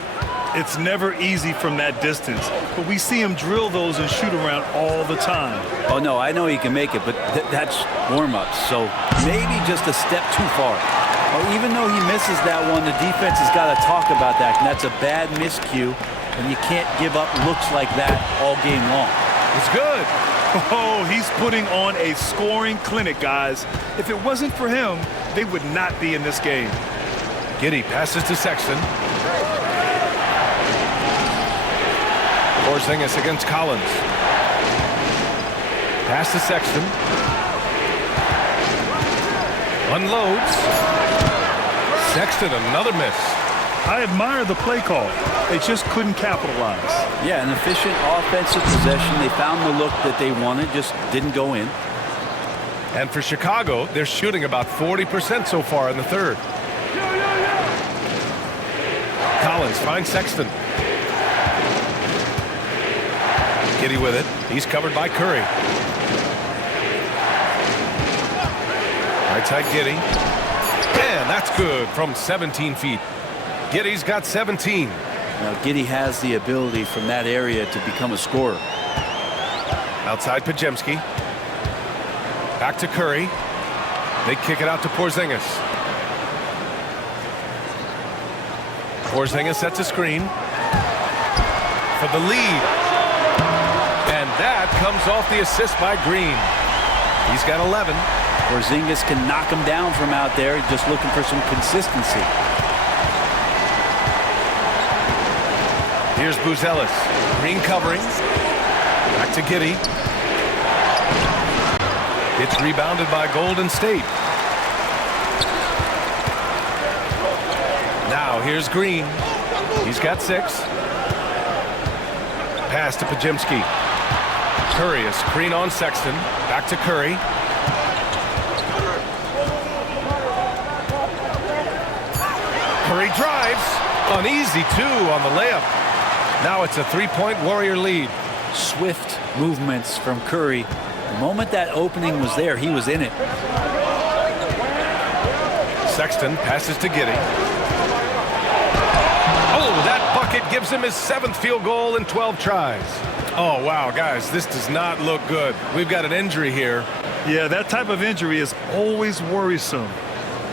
It's never easy from that distance, but we see him drill those and shoot around all the time. Oh, no, I know he can make it, but that's warm-ups, so maybe just a step too far. Oh, even though he misses that one, the defense has got to talk about that, and that's a bad miscue, and you can't give up looks like that all game long. It's good. Oh, he's putting on a scoring clinic, guys. If it wasn't for him, they would not be in this game. Giddey passes to Sexton. Porzingis against Collins. Pass to Sexton. Unloads. Sexton, another miss. I admire the play call. They just couldn't capitalize. Yeah, an efficient offensive possession. They found the look that they wanted, just didn't go in. And for Chicago, they're shooting about 40% so far in the third. Collins finds Sexton. Giddey with it. He's covered by Curry. Right side Giddey. And that's good from 17 feet. Giddey's got 17. Now, Giddey has the ability from that area to become a scorer. Outside Podziemski. Back to Curry. They kick it out to Porzingis. Porzingis sets a screen for the lead. And that comes off the assist by Green. He's got 11. Porzingis can knock him down from out there, just looking for some consistency. Here's Buzelis. Green covering. Back to Giddey. It's rebounded by Golden State. Now here's Green. He's got 6. Pass to Podziemski. Curry, a screen on Sexton. Back to Curry. Curry drives. An easy 2 on the layup. Now it's a 3-point Warrior lead. Swift movements from Curry. The moment that opening was there, he was in it. Sexton passes to Giddey. Oh, that bucket gives him his 7th field goal in 12 tries. Oh, wow, guys, this does not look good. We've got an injury here. Yeah, that type of injury is always worrisome.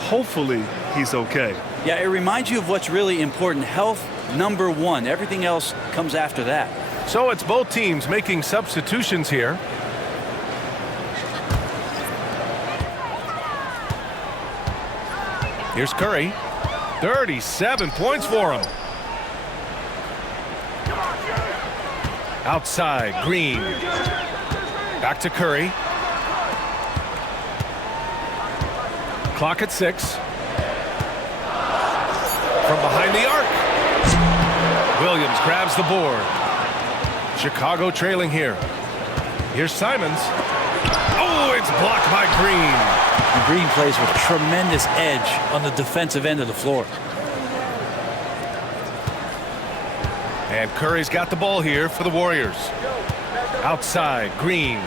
Hopefully, he's okay. Yeah, it reminds you of what's really important. Health, number 1. Everything else comes after that. So it's both teams making substitutions here. Here's Curry. 37 points for him. Outside, Green. Back to Curry. Clock at 6. From behind the arc. Williams grabs the board. Chicago trailing here. Here's Simons. Oh, it's blocked by Green. And Green plays with tremendous edge on the defensive end of the floor. And Curry's got the ball here for the Warriors. Outside, Green.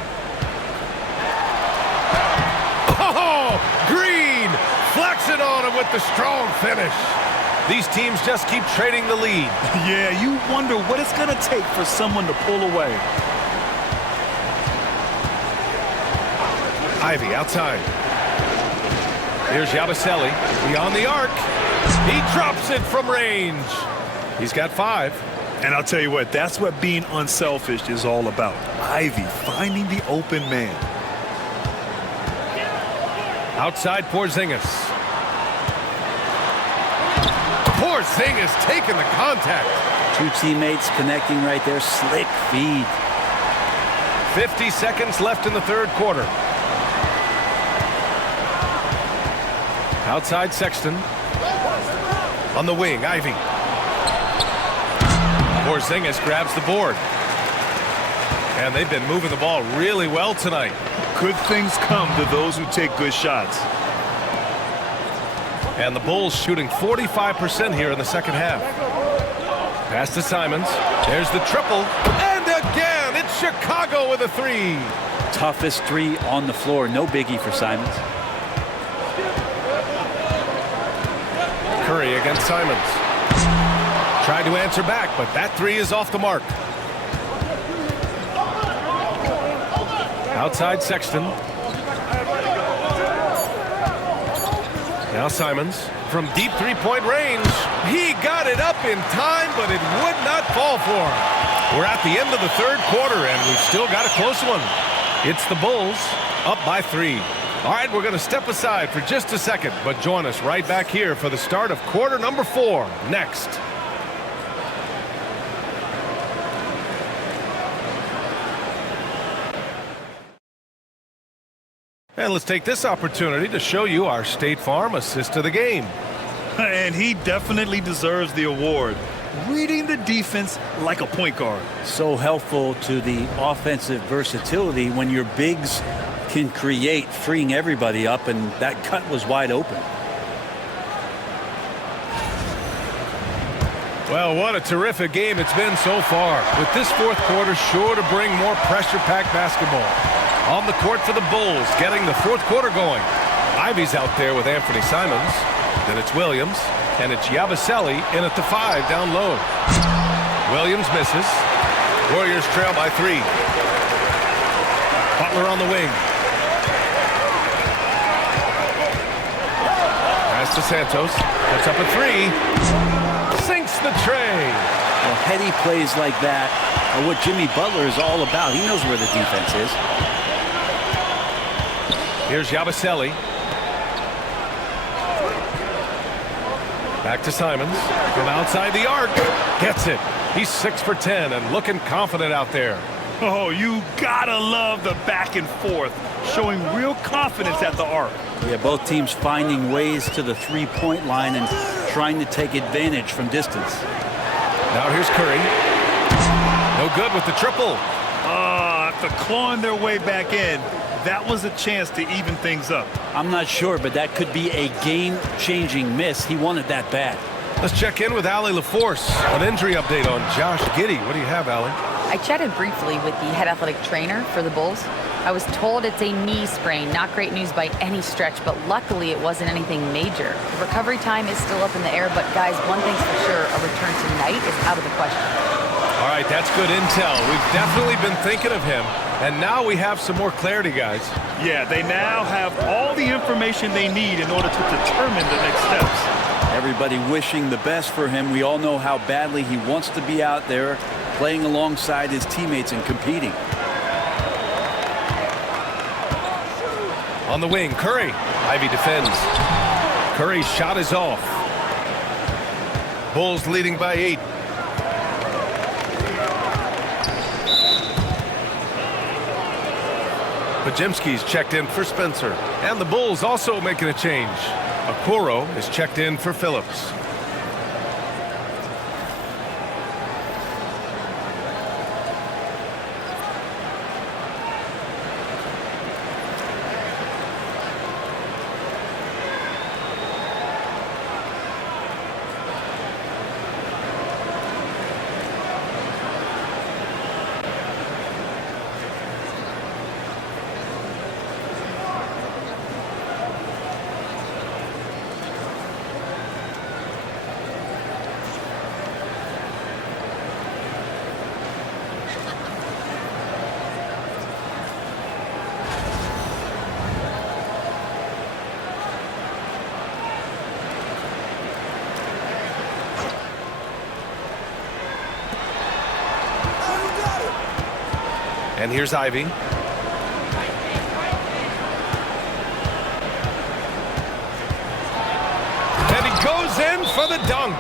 Oh, Green flexing on him with the strong finish. These teams just keep trading the lead. Yeah, you wonder what it's going to take for someone to pull away. Ivy outside. Here's Yabusele beyond the arc. He drops it from range. He's got 5. And I'll tell you what, that's what being unselfish is all about. Ivy finding the open man. Outside Porzingis. Porzingis taking the contact. 2 teammates connecting right there. Slick feed. 50 seconds left in the 3rd quarter. Outside Sexton. On the wing, Ivy. Porzingis grabs the board. And they've been moving the ball really well tonight. Good things come to those who take good shots. And the Bulls shooting 45% here in the 2nd half. Pass to Simons. There's the triple. And again, it's Chicago with a 3. Toughest 3 on the floor. No biggie for Simons. Curry against Simons. Tried to answer back, but that 3 is off the mark. Outside Sexton. Now Simons from deep 3-point range. He got it up in time, but it would not fall for him. We're at the end of the 3rd quarter, and we've still got a close one. It's the Bulls up by 3. All right, we're going to step aside for just a second, but join us right back here for the start of quarter number 4 next. And let's take this opportunity to show you our State Farm assist of the game. And he definitely deserves the award. Reading the defense like a point guard. So helpful to the offensive versatility when your bigs can create, freeing everybody up, and that cut was wide open. Well, what a terrific game it's been so far. With this 4th quarter sure to bring more pressure-packed basketball. On the court for the Bulls, getting the 4th quarter going. Ivy's out there with Anthony Simons. Then it's Williams, and it's Yabusele in at the 5 down low. Williams misses. Warriors trail by 3. Butler on the wing. Pass to Santos. Puts up a 3. Sinks the tray. Well, heady plays like that are what Jimmy Butler is all about. He knows where the defense is. Here's Yabusele. Back to Simons. From outside the arc. Gets it. He's 6 for 10 and looking confident out there. Oh, you gotta love the back and forth, showing real confidence at the arc. Yeah, both teams finding ways to the three-point line and trying to take advantage from distance. Now here's Curry. No good with the triple. After clawing their way back in, that was a chance to even things up. I'm not sure, but that could be a game-changing miss. He wanted that bad. Let's check in with Allie LaForce. An injury update on Josh Giddey. What do you have, Allie? I chatted briefly with the head athletic trainer for the Bulls. I was told it's a knee sprain, not great news by any stretch, but luckily it wasn't anything major. The recovery time is still up in the air, but guys, one thing's for sure, a return tonight is out of the question. All right, that's good intel. We've definitely been thinking of him, and now we have some more clarity, guys. Yeah, they now have all the information they need in order to determine the next steps. Everybody wishing the best for him. We all know how badly he wants to be out there playing alongside his teammates and competing. On the wing, Curry. Ivy defends. Curry's shot is off. Bulls leading by 8. Podziemski's checked in for Spencer. And the Bulls also making a change. Okoro is checked in for Phillips. And here's Ivy. And he goes in for the dunk.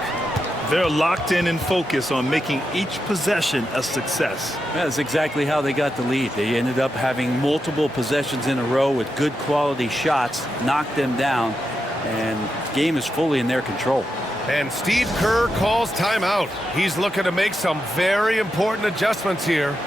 They're locked in and focused on making each possession a success. That's exactly how they got the lead. They ended up having multiple possessions in a row with good quality shots, knocked them down, and the game is fully in their control. And Steve Kerr calls timeout. He's looking to make some very important adjustments here.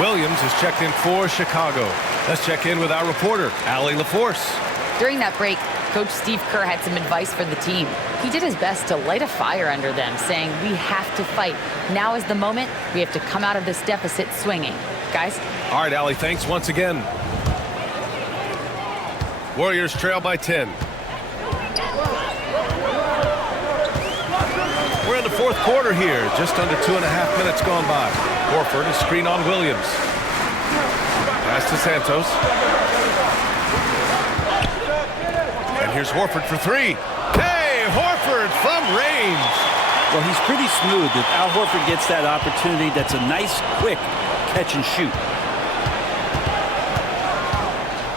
Williams is checked in for Chicago. Let's check in with our reporter, Allie LaForce. During that break, Coach Steve Kerr had some advice for the team. He did his best to light a fire under them, saying, we have to fight. Now is the moment. We have to come out of this deficit swinging. Guys? All right, Allie, thanks once again. Warriors trail by 10. We're in the fourth quarter here. Just under 2.5 minutes gone by. Horford is screen on Williams. Pass to Santos. And here's Horford for 3. Hey, Horford from range. Well, he's pretty smooth. If Al Horford gets that opportunity, that's a nice, quick catch and shoot.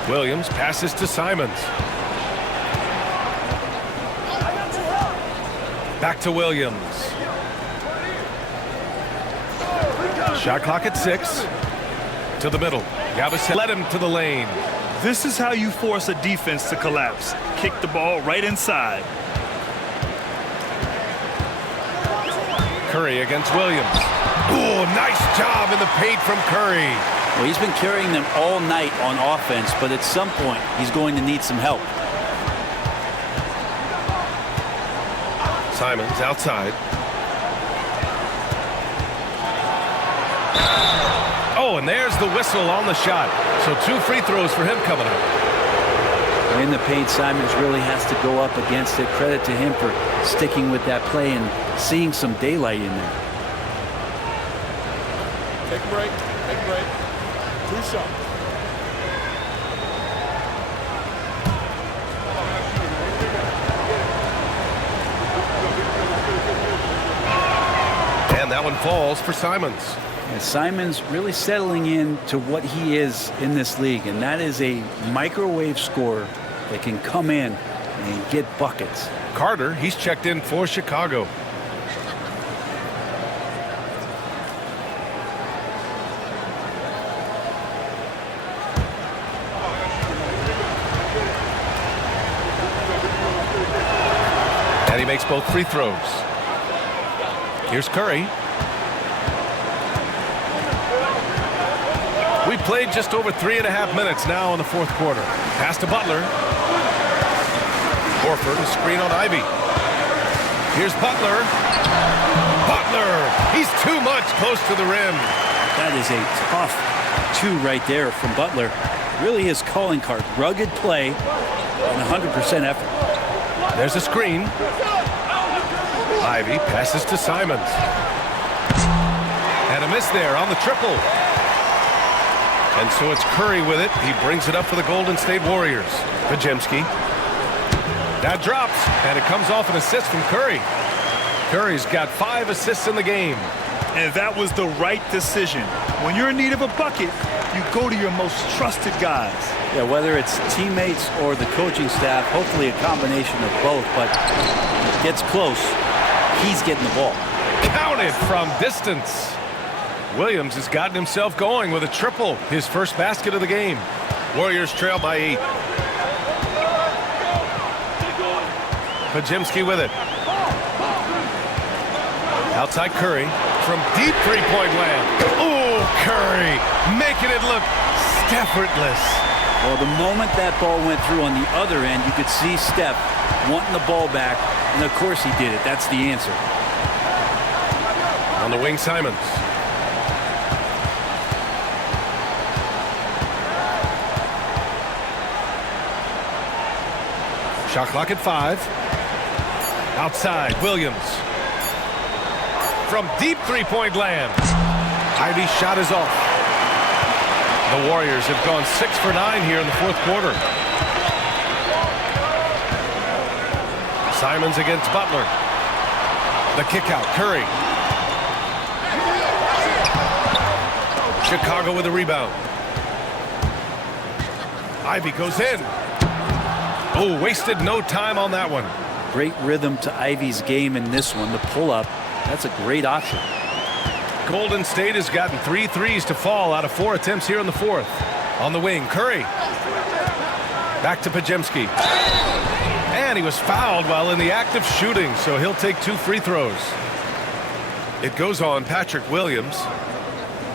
Williams passes to Simons. Back to Williams. Shot clock at 6. To the middle. Yabusele led him to the lane. This is how you force a defense to collapse. Kick the ball right inside. Curry against Williams. Ooh, nice job in the paint from Curry. Well, he's been carrying them all night on offense, but at some point, he's going to need some help. Simons outside. Oh, and there's the whistle on the shot. So 2 free throws for him coming up. In the paint, Simons really has to go up against it. Credit to him for sticking with that play and seeing some daylight in there. Take a break. Take a break. 2 shots. And that one falls for Simons. And Simons really settling in to what he is in this league, and that is a microwave scorer that can come in and get buckets. Carter, he's checked in for Chicago. And he makes both free throws. Here's Curry. We played just over 3.5 minutes now in the fourth quarter. Pass to Butler. Horford, a screen on Ivy. Here's Butler. Butler! He's too much close to the rim. That is a tough 2 right there from Butler. Really his calling card. Rugged play and 100% effort. There's a screen. Ivy passes to Simons. And a miss there on the triple. And so it's Curry with it. He brings it up for the Golden State Warriors. Podziemski. That drops, and it comes off an assist from Curry. Curry's got 5 assists in the game. And that was the right decision. When you're in need of a bucket, you go to your most trusted guys. Yeah, whether it's teammates or the coaching staff, hopefully a combination of both, but it gets close. He's getting the ball. Counted from distance. Williams has gotten himself going with a triple, his first basket of the game. Warriors trail by 8. Podziemski with it. Outside Curry from deep three-point land. Oh, Curry making it look effortless. Well, the moment that ball went through on the other end, you could see Steph wanting the ball back, and of course he did it. That's the answer. On the wing, Simons. Shot clock at 5. Outside, Williams. From deep three-point land. Ivy's shot is off. The Warriors have gone 6 for 9 here in the fourth quarter. Simons against Butler. The kick out, Curry. Chicago with a rebound. Ivy goes in. Oh, wasted no time on that one. Great rhythm to Ivy's game in this one. The pull-up, that's a great option. Golden State has gotten 3 threes to fall out of 4 attempts here in the fourth. On the wing, Curry. Back to Podziemski. And he was fouled while in the act of shooting, so he'll take 2 free throws. It goes on Patrick Williams.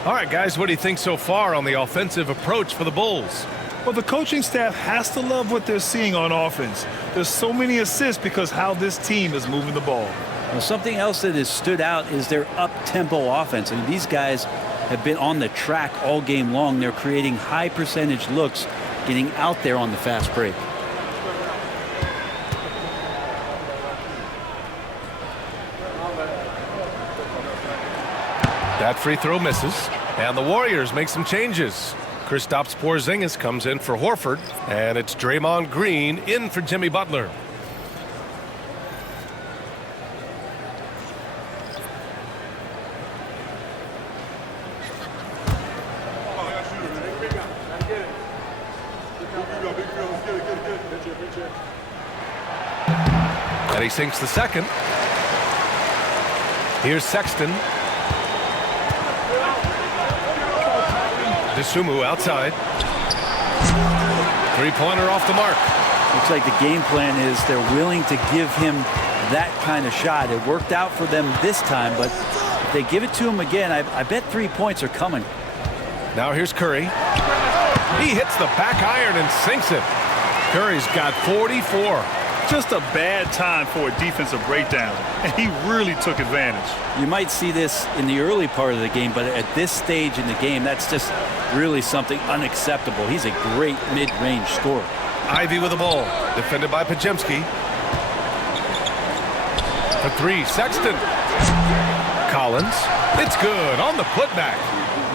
All right, guys, what do you think so far on the offensive approach for the Bulls? Well, the coaching staff has to love what they're seeing on offense. There's so many assists because how this team is moving the ball. Well, something else that has stood out is their up-tempo offense. I mean, these guys have been on the track all game long. They're creating high percentage looks, getting out there on the fast break. That free throw misses, and the Warriors make some changes. Kristaps Porzingis comes in for Horford, and it's Draymond Green in for Jimmy Butler. But he sinks the second. Here's Sexton. DeSumo outside. Three-pointer off the mark. Looks like the game plan is they're willing to give him that kind of shot. It worked out for them this time, but if they give it to him again, I bet 3 points are coming. Now here's Curry. He hits the back iron and sinks it. Curry's got 44. Just a bad time for a defensive breakdown, and he really took advantage. You might see this in the early part of the game, but at this stage in the game, that's just really something unacceptable. He's a great mid-range scorer. Ivy with the ball, defended by Pajemski. For three, Sexton. Collins. It's good on the putback.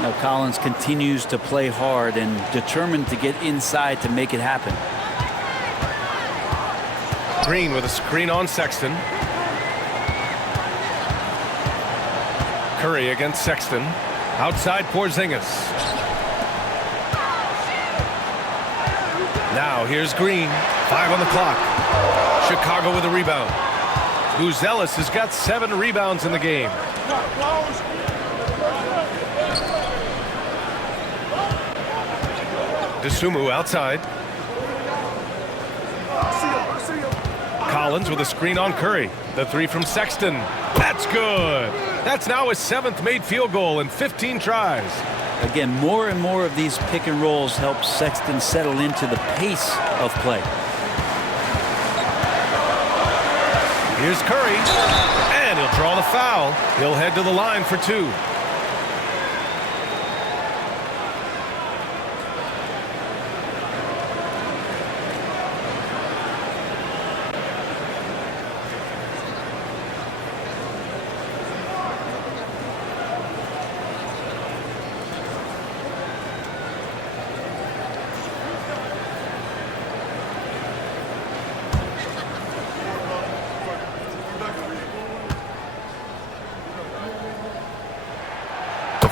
Now Collins continues to play hard and determined to get inside to make it happen. Green with a screen on Sexton. Curry against Sexton. Outside Porzingis. Now here's Green. 5 on the clock. Chicago with a rebound. Buzelis has got 7 rebounds in the game. DeSumo outside. Collins with a screen on Curry. The three from Sexton. That's good. That's now his 7th made field goal in 15 tries. Again, more and more of these pick and rolls help Sexton settle into the pace of play. Here's Curry. And he'll draw the foul. He'll head to the line for 2.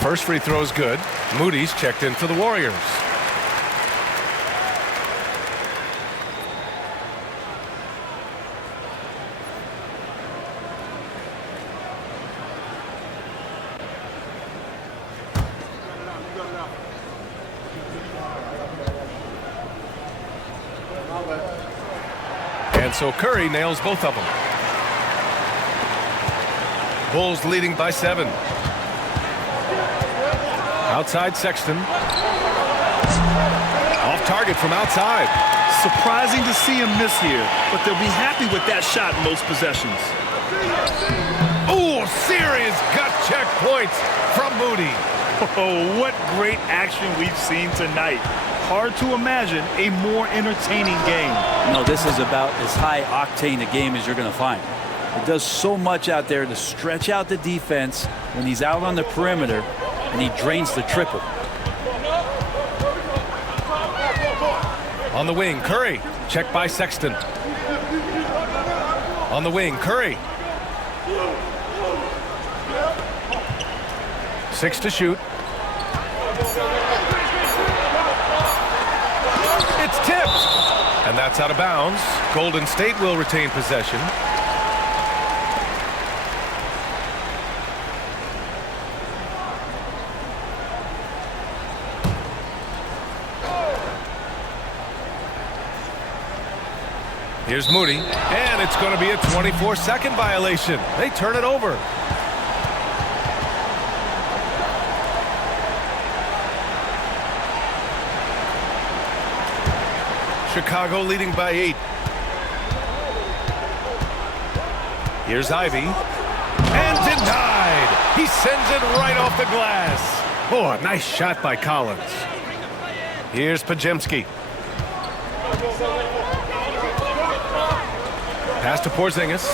First free throw is good. Moody's checked in for the Warriors. And so Curry nails both of them. Bulls leading by 7. Outside Sexton. Off target from outside. Surprising to see him miss here, but they'll be happy with that shot in most possessions. Oh, serious gut check points from Moody. Oh, what great action we've seen tonight. Hard to imagine a more entertaining game. No, this is about as high octane a game as you're going to find. It does so much out there to stretch out the defense when he's out on the perimeter, and he drains the triple. On the wing, Curry. Check by Sexton. On the wing, Curry. 6 to shoot. It's tipped. And that's out of bounds. Golden State will retain possession. Here's Moody, and it's going to be a 24-second violation. They turn it over. Chicago leading by 8. Here's Ivy, and denied. He sends it right off the glass. Oh, a nice shot by Collins. Here's Pajemski. Pass to Porzingis.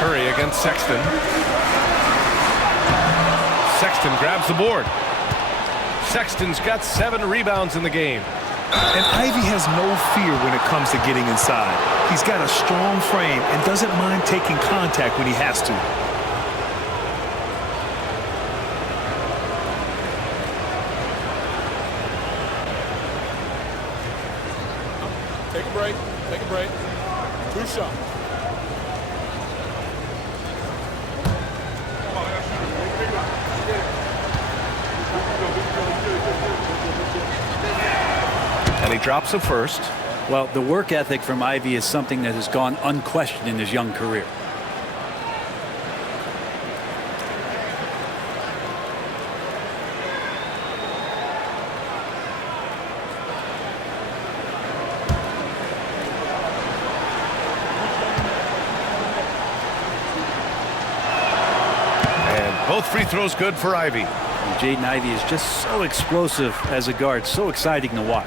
Curry against Sexton. Sexton grabs the board. Sexton's got 7 rebounds in the game. And Ivy has no fear when it comes to getting inside. He's got a strong frame and doesn't mind taking contact when he has to. Take a break. shots. And he drops a first. Well, the work ethic from Ivy is something that has gone unquestioned in his young career. And both free throws good for Ivy. And Jaden Ivey is just so explosive as a guard, so exciting to watch.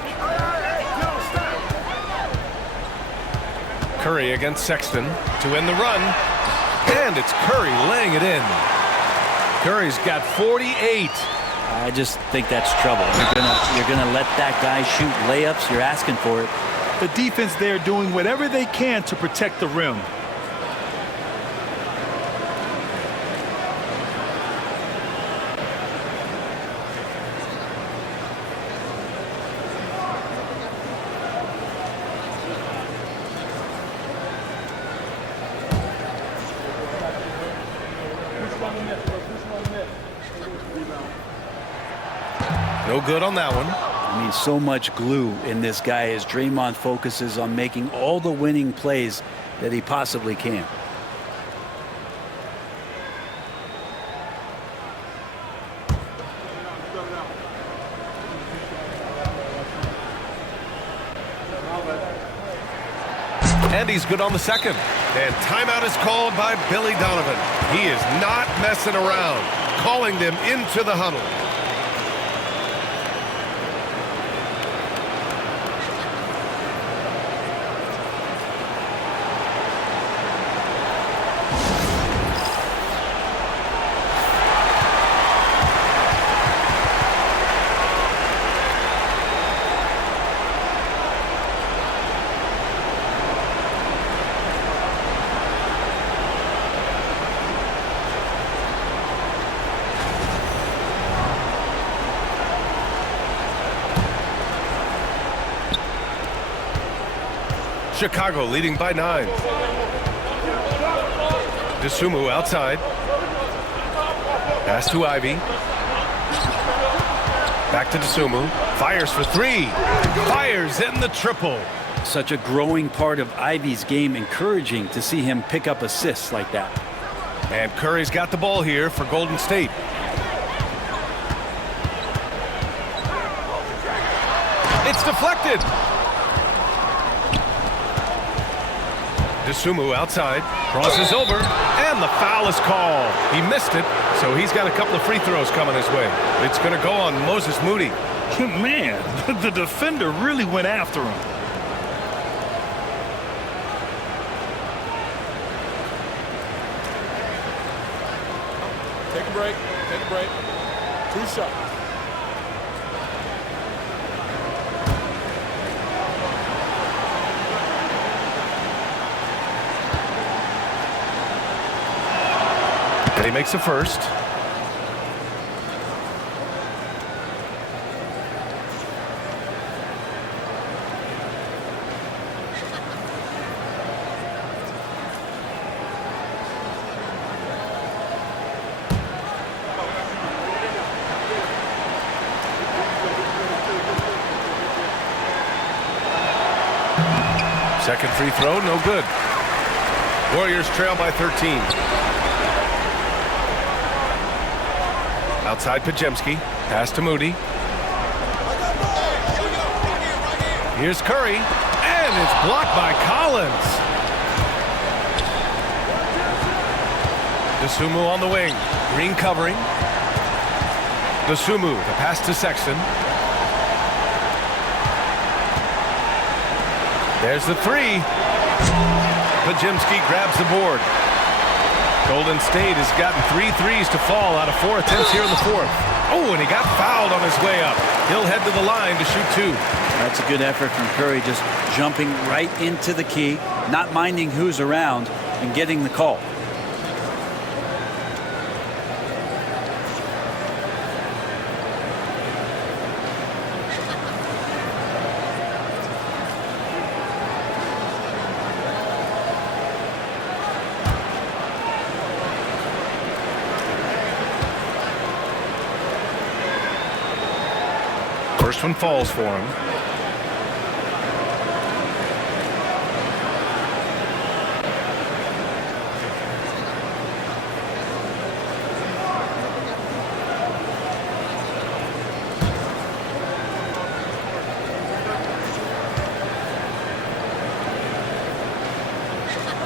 Curry against Sexton to end the run. And it's Curry laying it in. Curry's got 48. I just think that's trouble. You're gonna let that guy shoot layups. You're asking for it. The defense there doing whatever they can to protect the rim. No good on that one. I mean, so much glue in this guy as Draymond focuses on making all the winning plays that he possibly can. And he's good on the second. And timeout is called by Billy Donovan. He is not messing around, calling them into the huddle. Chicago leading by 9. DeSumo outside. Pass to Ivy. Back to DeSumo. Fires for 3. Fires in the triple. Such a growing part of Ivy's game, encouraging to see him pick up assists like that. And Curry's got the ball here for Golden State. It's deflected. DeSumo outside, crosses over, and the foul is called. He missed it, so he's got a couple of free throws coming his way. It's going to go on Moses Moody. Man, the defender really went after him. Take a break. Take a break. 2 shots. And he makes a first. Second free throw, no good. Warriors trail by 13. Outside Pajemski. Pass to Moody. Here's Curry. And it's blocked by Collins. DeSumo on the wing. Green covering. DeSumo, the pass to Sexton. There's the 3. Pajemski grabs the board. Golden State has gotten 3 threes to fall out of 4 attempts here in the 4th. Oh, and he got fouled on his way up. He'll head to the line to shoot 2. That's a good effort from Curry, just jumping right into the key, not minding who's around, and getting the call. First one falls for him.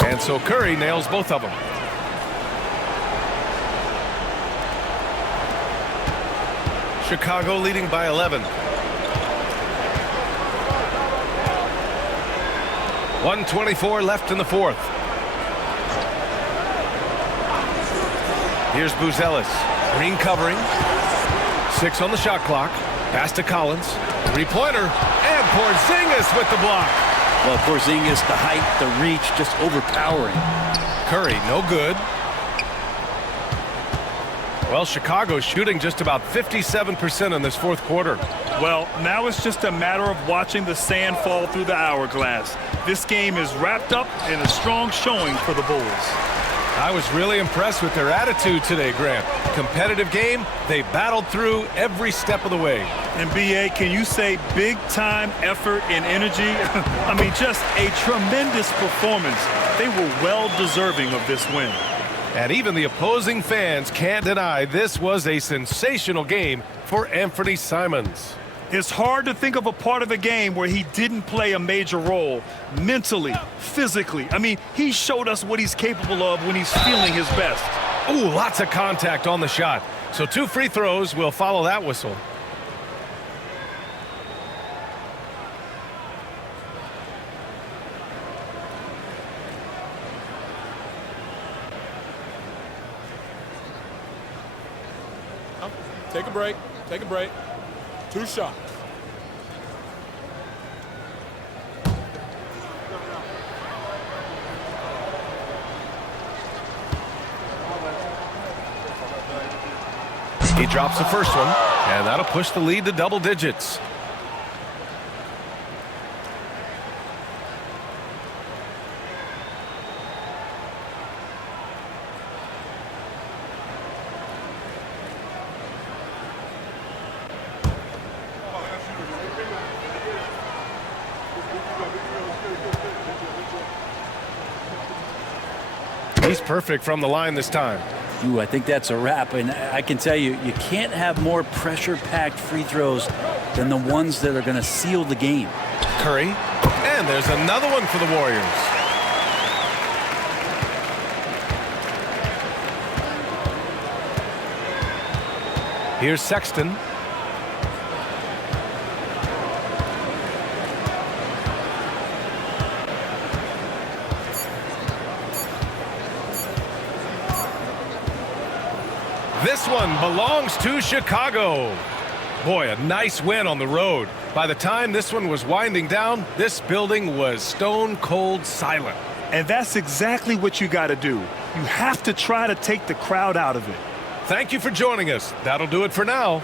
And so Curry nails both of them. Chicago leading by 11. 1:24 left in the fourth. Here's Buzelis. Green covering. 6 on the shot clock. Pass to Collins. Three-pointer. And Porzingis with the block. Well, Porzingis, the height, the reach, just overpowering. Curry, no good. Well, Chicago's shooting just about 57% in this fourth quarter. Well, now it's just a matter of watching the sand fall through the hourglass. This game is wrapped up in a strong showing for the Bulls. I was really impressed with their attitude today, Grant. Competitive game, they battled through every step of the way. And B.A., can you say big-time effort and energy? I mean, just a tremendous performance. They were well-deserving of this win. And even the opposing fans can't deny this was a sensational game for Anthony Simons. It's hard to think of a part of the game where he didn't play a major role mentally, physically. I mean, he showed us what he's capable of when he's feeling his best. Ooh, lots of contact on the shot. So 2 free throws will follow that whistle. Take a break. Take a break. 2 shots. He drops the first one, and that'll push the lead to double digits. He's perfect from the line this time. Ooh, I think that's a wrap. And I can tell you, you can't have more pressure-packed free throws than the ones that are going to seal the game. Curry. And there's another one for the Warriors. Here's Sexton. This one belongs to Chicago. Boy, a nice win on the road. By the time this one was winding down, this building was stone cold silent. And that's exactly what you got to do. You have to try to take the crowd out of it. Thank you for joining us. That'll do it for now.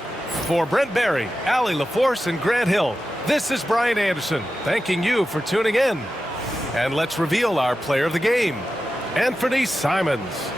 For Brent Barry, Allie LaForce, and Grant Hill, this is Brian Anderson thanking you for tuning in. And let's reveal our player of the game, Anthony Simons.